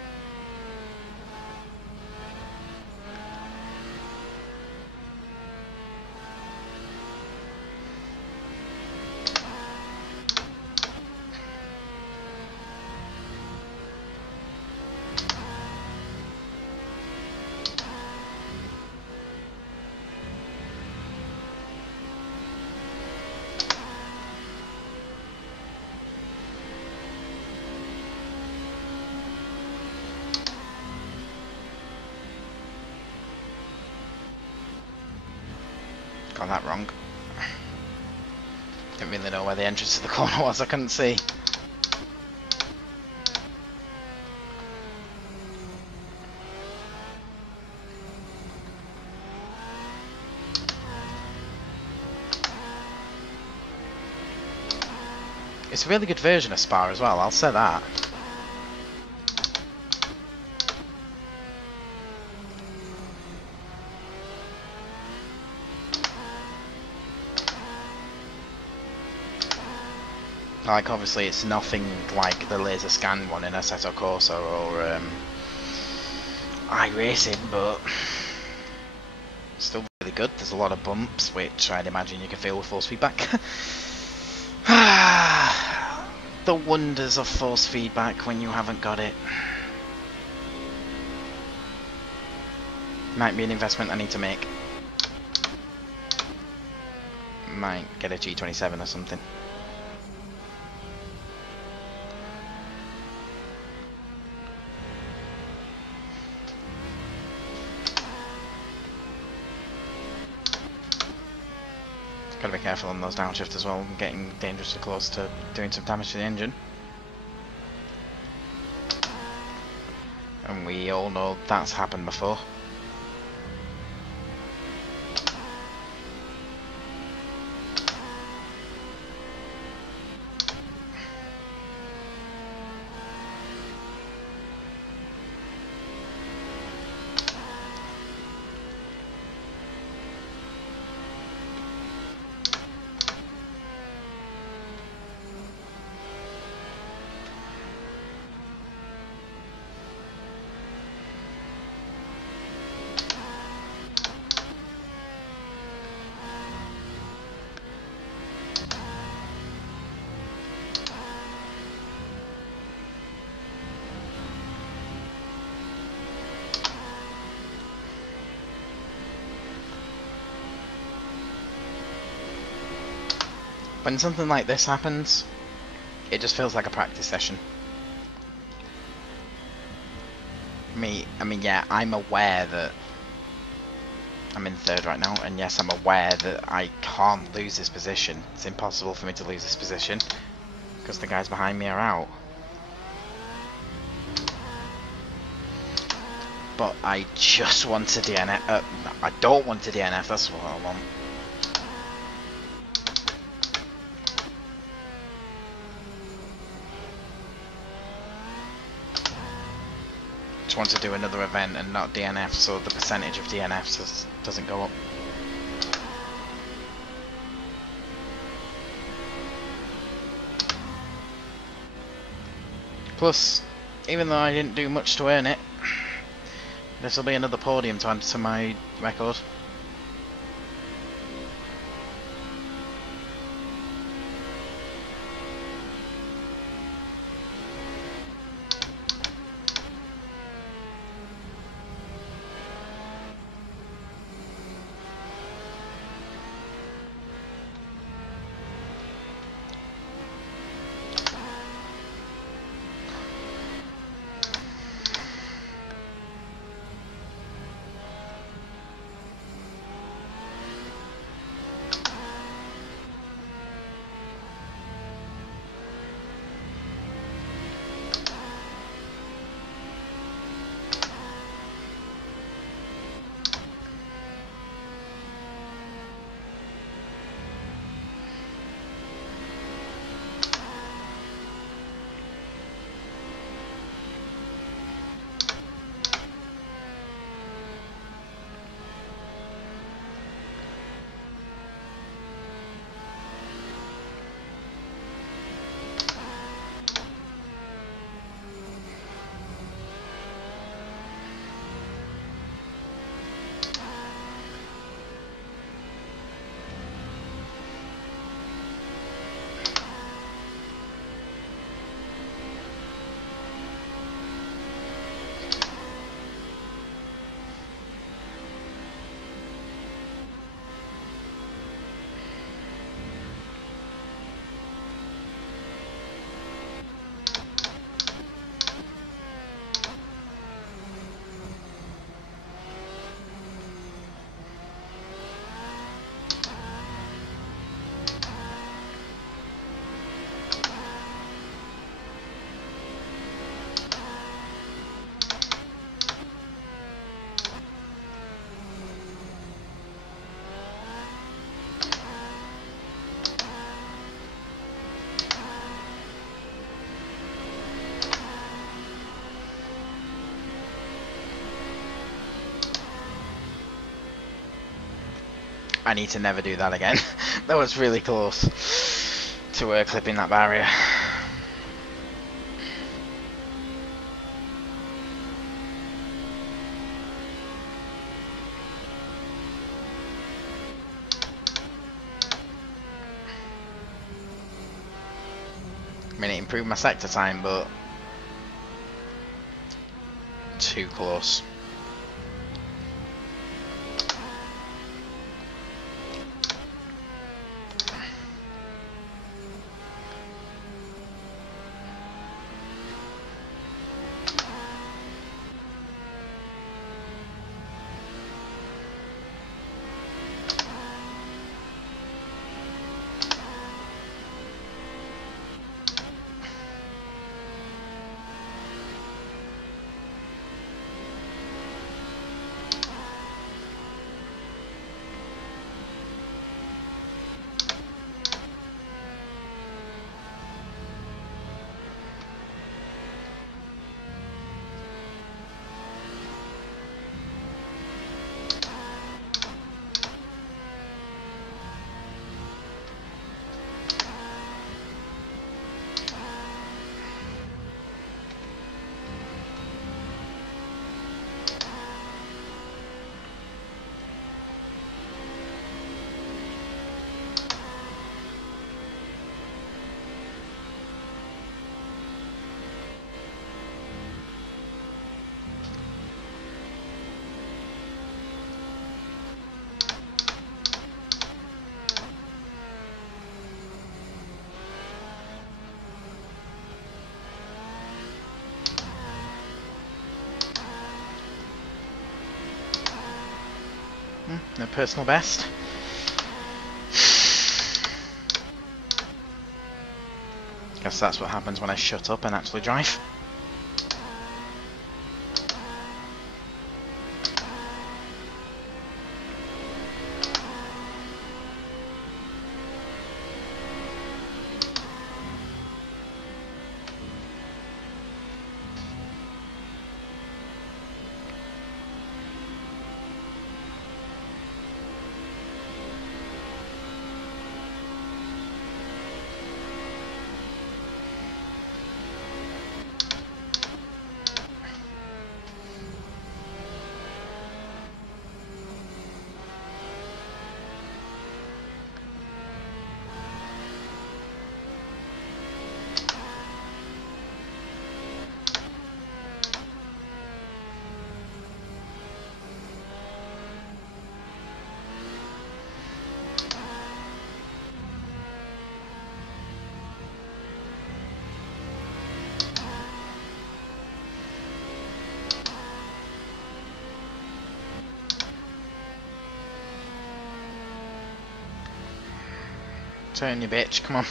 Got that wrong. Didn't really know where the entrance to the corner was, I couldn't see. It's a really good version of Spa as well, I'll say that. Like, obviously it's nothing like the laser scan one in Assetto Corsa or iRacing, but still really good. There's a lot of bumps, which I'd imagine you can feel with force feedback. The wonders of force feedback when you haven't got it. Might be an investment I need to make. Might get a G27 or something. Gotta be careful on those downshift as well, and getting dangerously close to doing some damage to the engine. And we all know that's happened before. When something like this happens, it just feels like a practice session. I mean, yeah, I'm aware that I'm in third right now, and yes, I'm aware that I can't lose this position. It's impossible for me to lose this position, because the guys behind me are out. But I just want to DNF. I don't want to DNF, that's what I want. Just want to do another event and not DNF, so the percentage of DNFs doesn't go up. Plus, even though I didn't do much to earn it, this will be another podium to add to my record. I need to never do that again. That was really close to clipping that barrier. I mean, it improved my sector time, but too close. No personal best. Guess that's what happens when I shut up and actually drive. Turn you bitch, come on.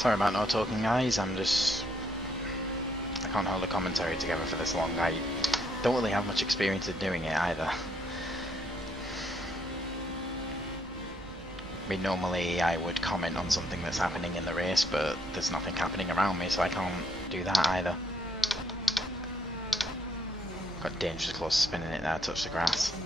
Sorry about not talking, guys. I can't hold a commentary together for this long. I don't really have much experience in doing it either. I mean, normally I would comment on something that's happening in the race, but there's nothing happening around me, so I can't do that either. Got dangerously close to spinning it there, touch the grass.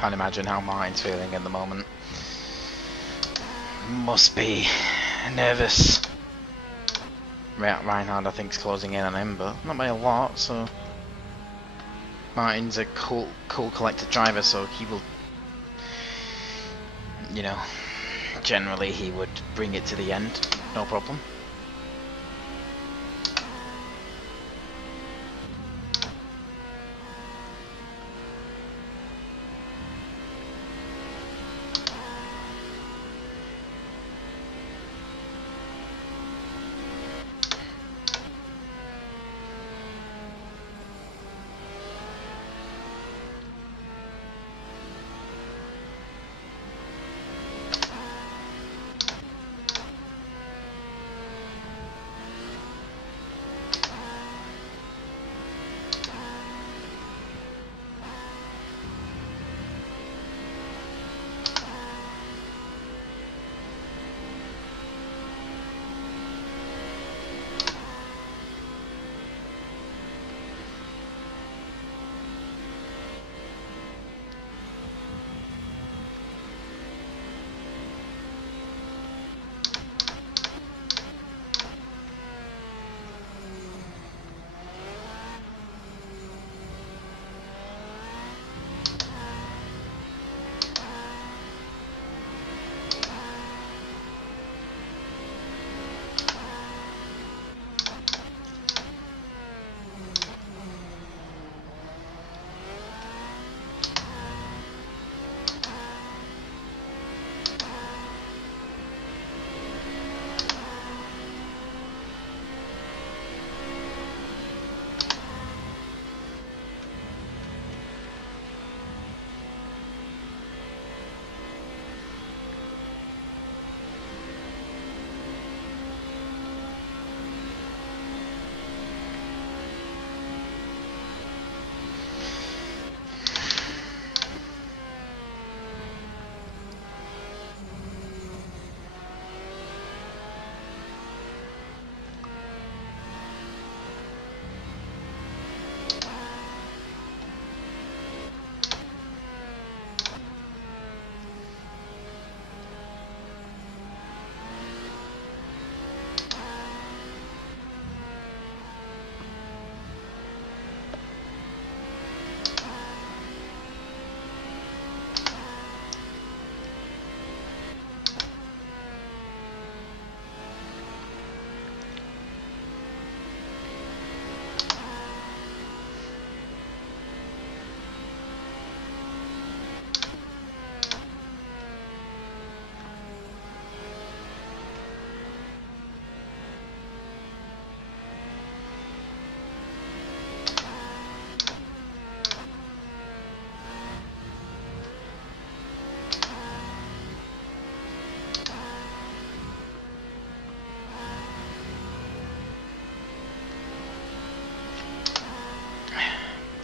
Can't imagine how Martin's feeling at the moment. Must be nervous. Reinhard, I think, is closing in on him, but not by a lot, so... Martin's a cool, collected driver, so he will... You know, generally he would bring it to the end, no problem.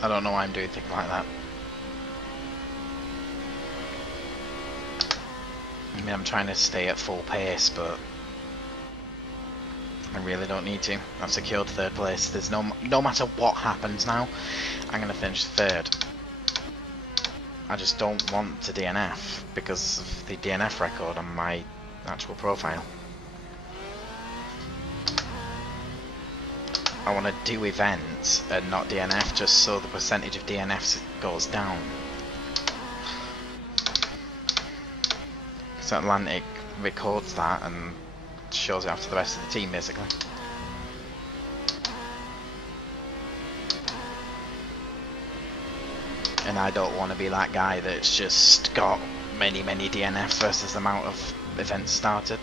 I don't know why I'm doing things like that. I mean, I'm trying to stay at full pace, but I really don't need to. I've secured third place. There's no matter what happens now, I'm going to finish third. I just don't want to DNF because of the DNF record on my actual profile. I want to do events and not DNF just so the percentage of DNFs goes down. So Atlantic records that and shows it off to the rest of the team basically. And I don't want to be that guy that's just got many DNFs versus the amount of events started.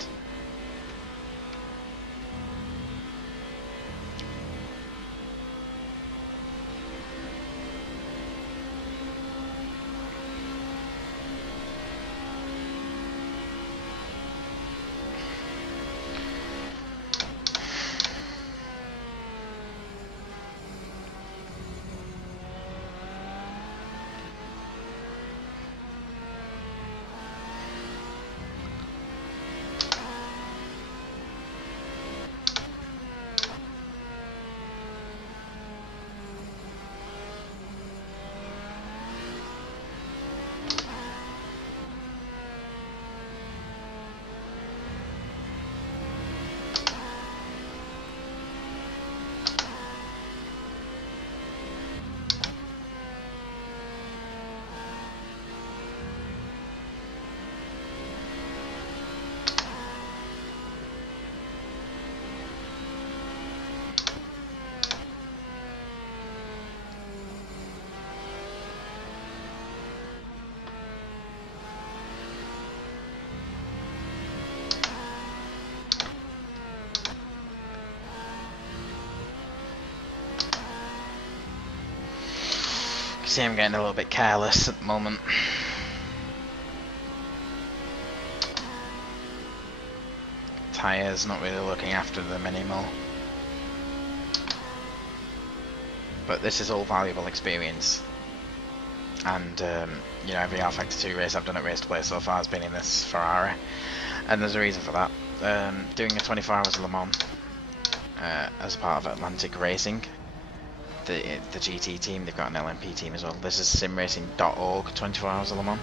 see I'm getting a little bit careless at the moment. Tyres, not really looking after them anymore. But this is all valuable experience. And, you know, every rFactor 2 race I've done at Race2Play so far has been in this Ferrari. And there's a reason for that. Doing a 24 hours of Le Mans as part of Atlantic Racing, the GT team, they've got an LMP team as well. This is simracing.org, 24 hours of Le Mans.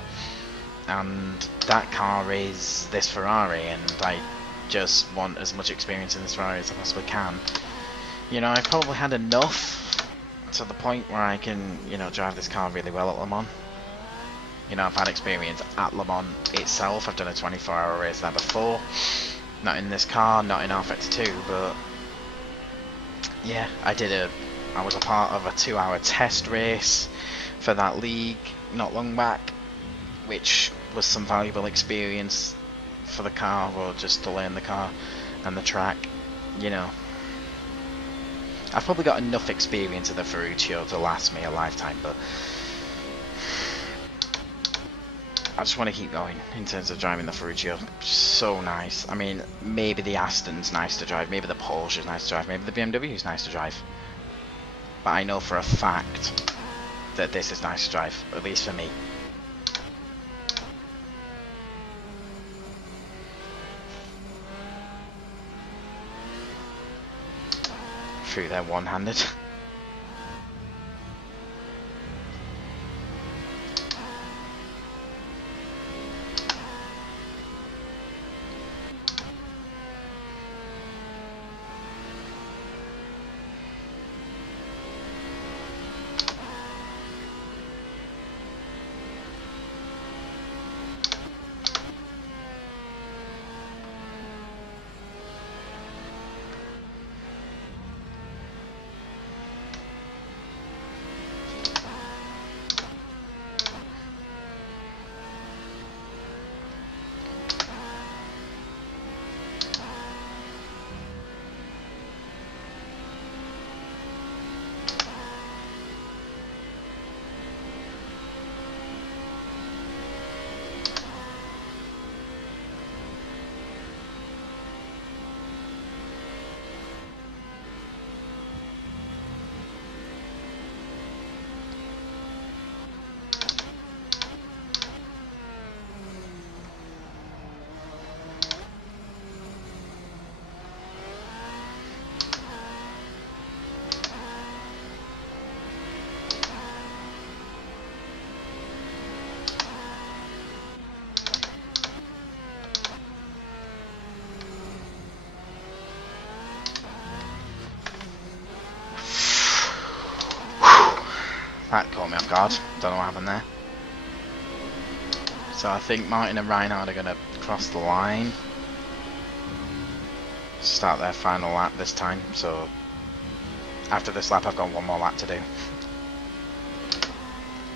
And that car is this Ferrari, and I just want as much experience in this Ferrari as I possibly can. You know, I've probably had enough to the point where I can, you know, drive this car really well at Le Mans. You know, I've had experience at Le Mans itself. I've done a 24-hour race there before. Not in this car, not in rFactor 2, but yeah, I was a part of a 2-hour test race for that league not long back, which was some valuable experience for the car, or just to learn the car and the track. You know, I've probably got enough experience of the Ferruccio to last me a lifetime, but I just want to keep going in terms of driving the Ferruccio. So nice. I mean, maybe the Aston's nice to drive, maybe the Porsche's nice to drive, maybe the BMW's nice to drive. But I know for a fact that this is nice to drive, at least for me. Through there one-handed. That caught me off guard. Don't know what happened there. So I think Martin and Reinhard are going to cross the line. Start their final lap this time. So after this lap I've got one more lap to do.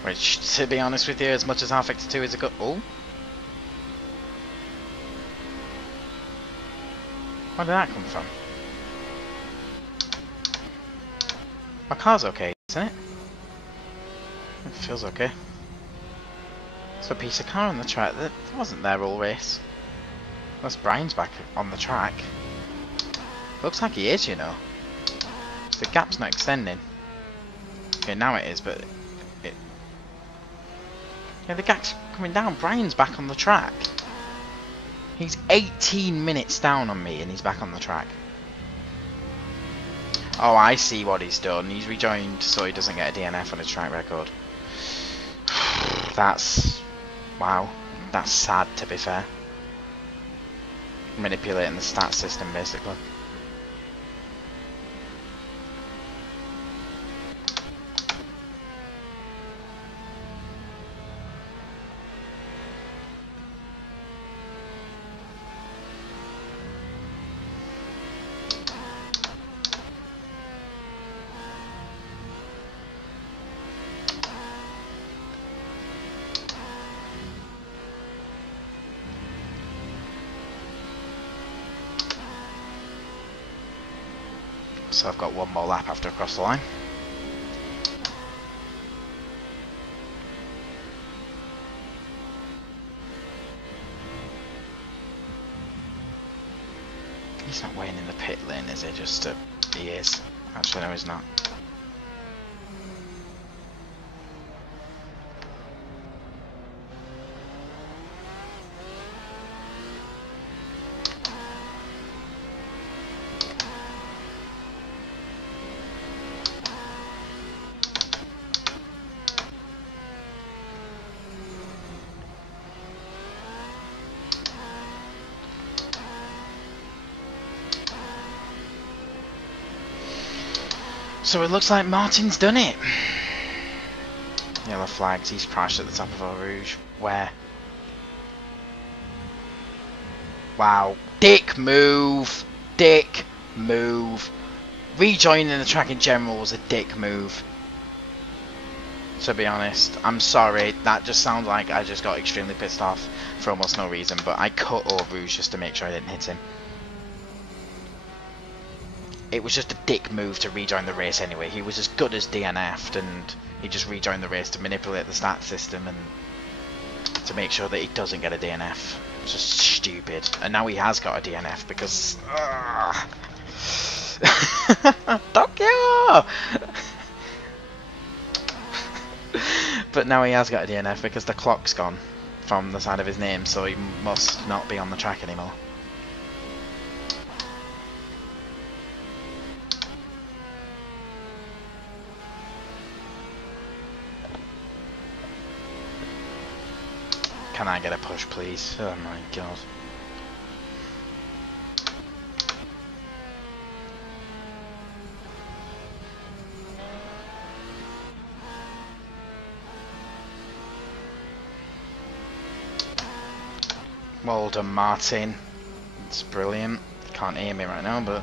Which, to be honest with you, as much as rFactor 2 is a good... Oh! Where did that come from? My car's okay, isn't it? It feels okay. It's a piece of car on the track. That wasn't there all race. Unless Brian's back on the track. Looks like he is, you know. The gap's not extending. Okay, now it is, but... Yeah, the gap's coming down. Brian's back on the track. He's 18 minutes down on me and he's back on the track. Oh, I see what he's done. He's rejoined so he doesn't get a DNF on his track record. That's... wow. That's sad, to be fair. Manipulating the stat system, basically. So I've got one more lap after I cross the line. He's not waiting in the pit lane, is he? Just he is. Actually, no, he's not. So it looks like Martin's done it. Yellow flags, he's crashed at the top of Eau Rouge. Where? Wow. Dick move. Dick move. Rejoining the track in general was a dick move. To be honest. I'm sorry. That just sounds like I just got extremely pissed off for almost no reason. But I cut Eau Rouge just to make sure I didn't hit him. It was just a dick move to rejoin the race anyway. He was as good as DNF'd and he just rejoined the race to manipulate the stat system and to make sure that he doesn't get a DNF. It's just stupid. And now he has got a DNF because... Tokyo! But now he has got a DNF because the clock's gone from the side of his name, so he must not be on the track anymore. Can I get a push, please? Oh my god. Well done, Martin. It's brilliant. Can't hear me right now, but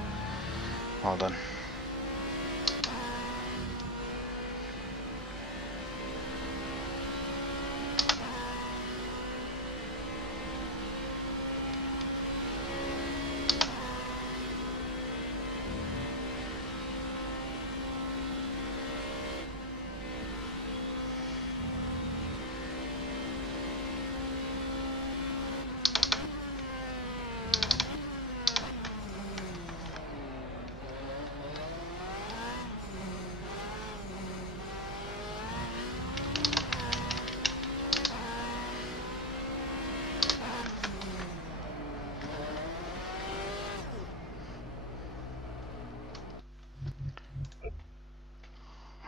well done.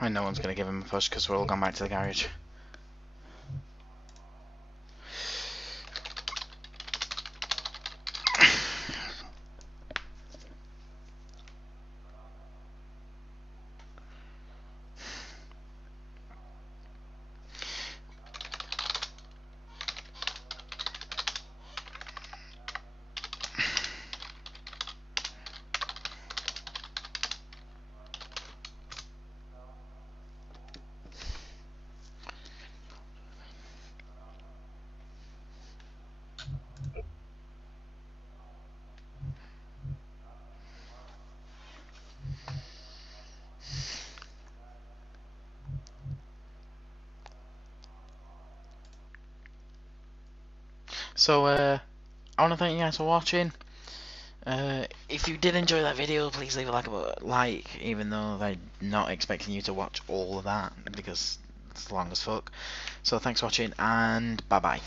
And no one's going to give him a push because we're all gone back to the garage. So, I want to thank you guys for watching. If you did enjoy that video, please leave a like, even though I'm not expecting you to watch all of that, because it's long as fuck. So thanks for watching, and bye bye.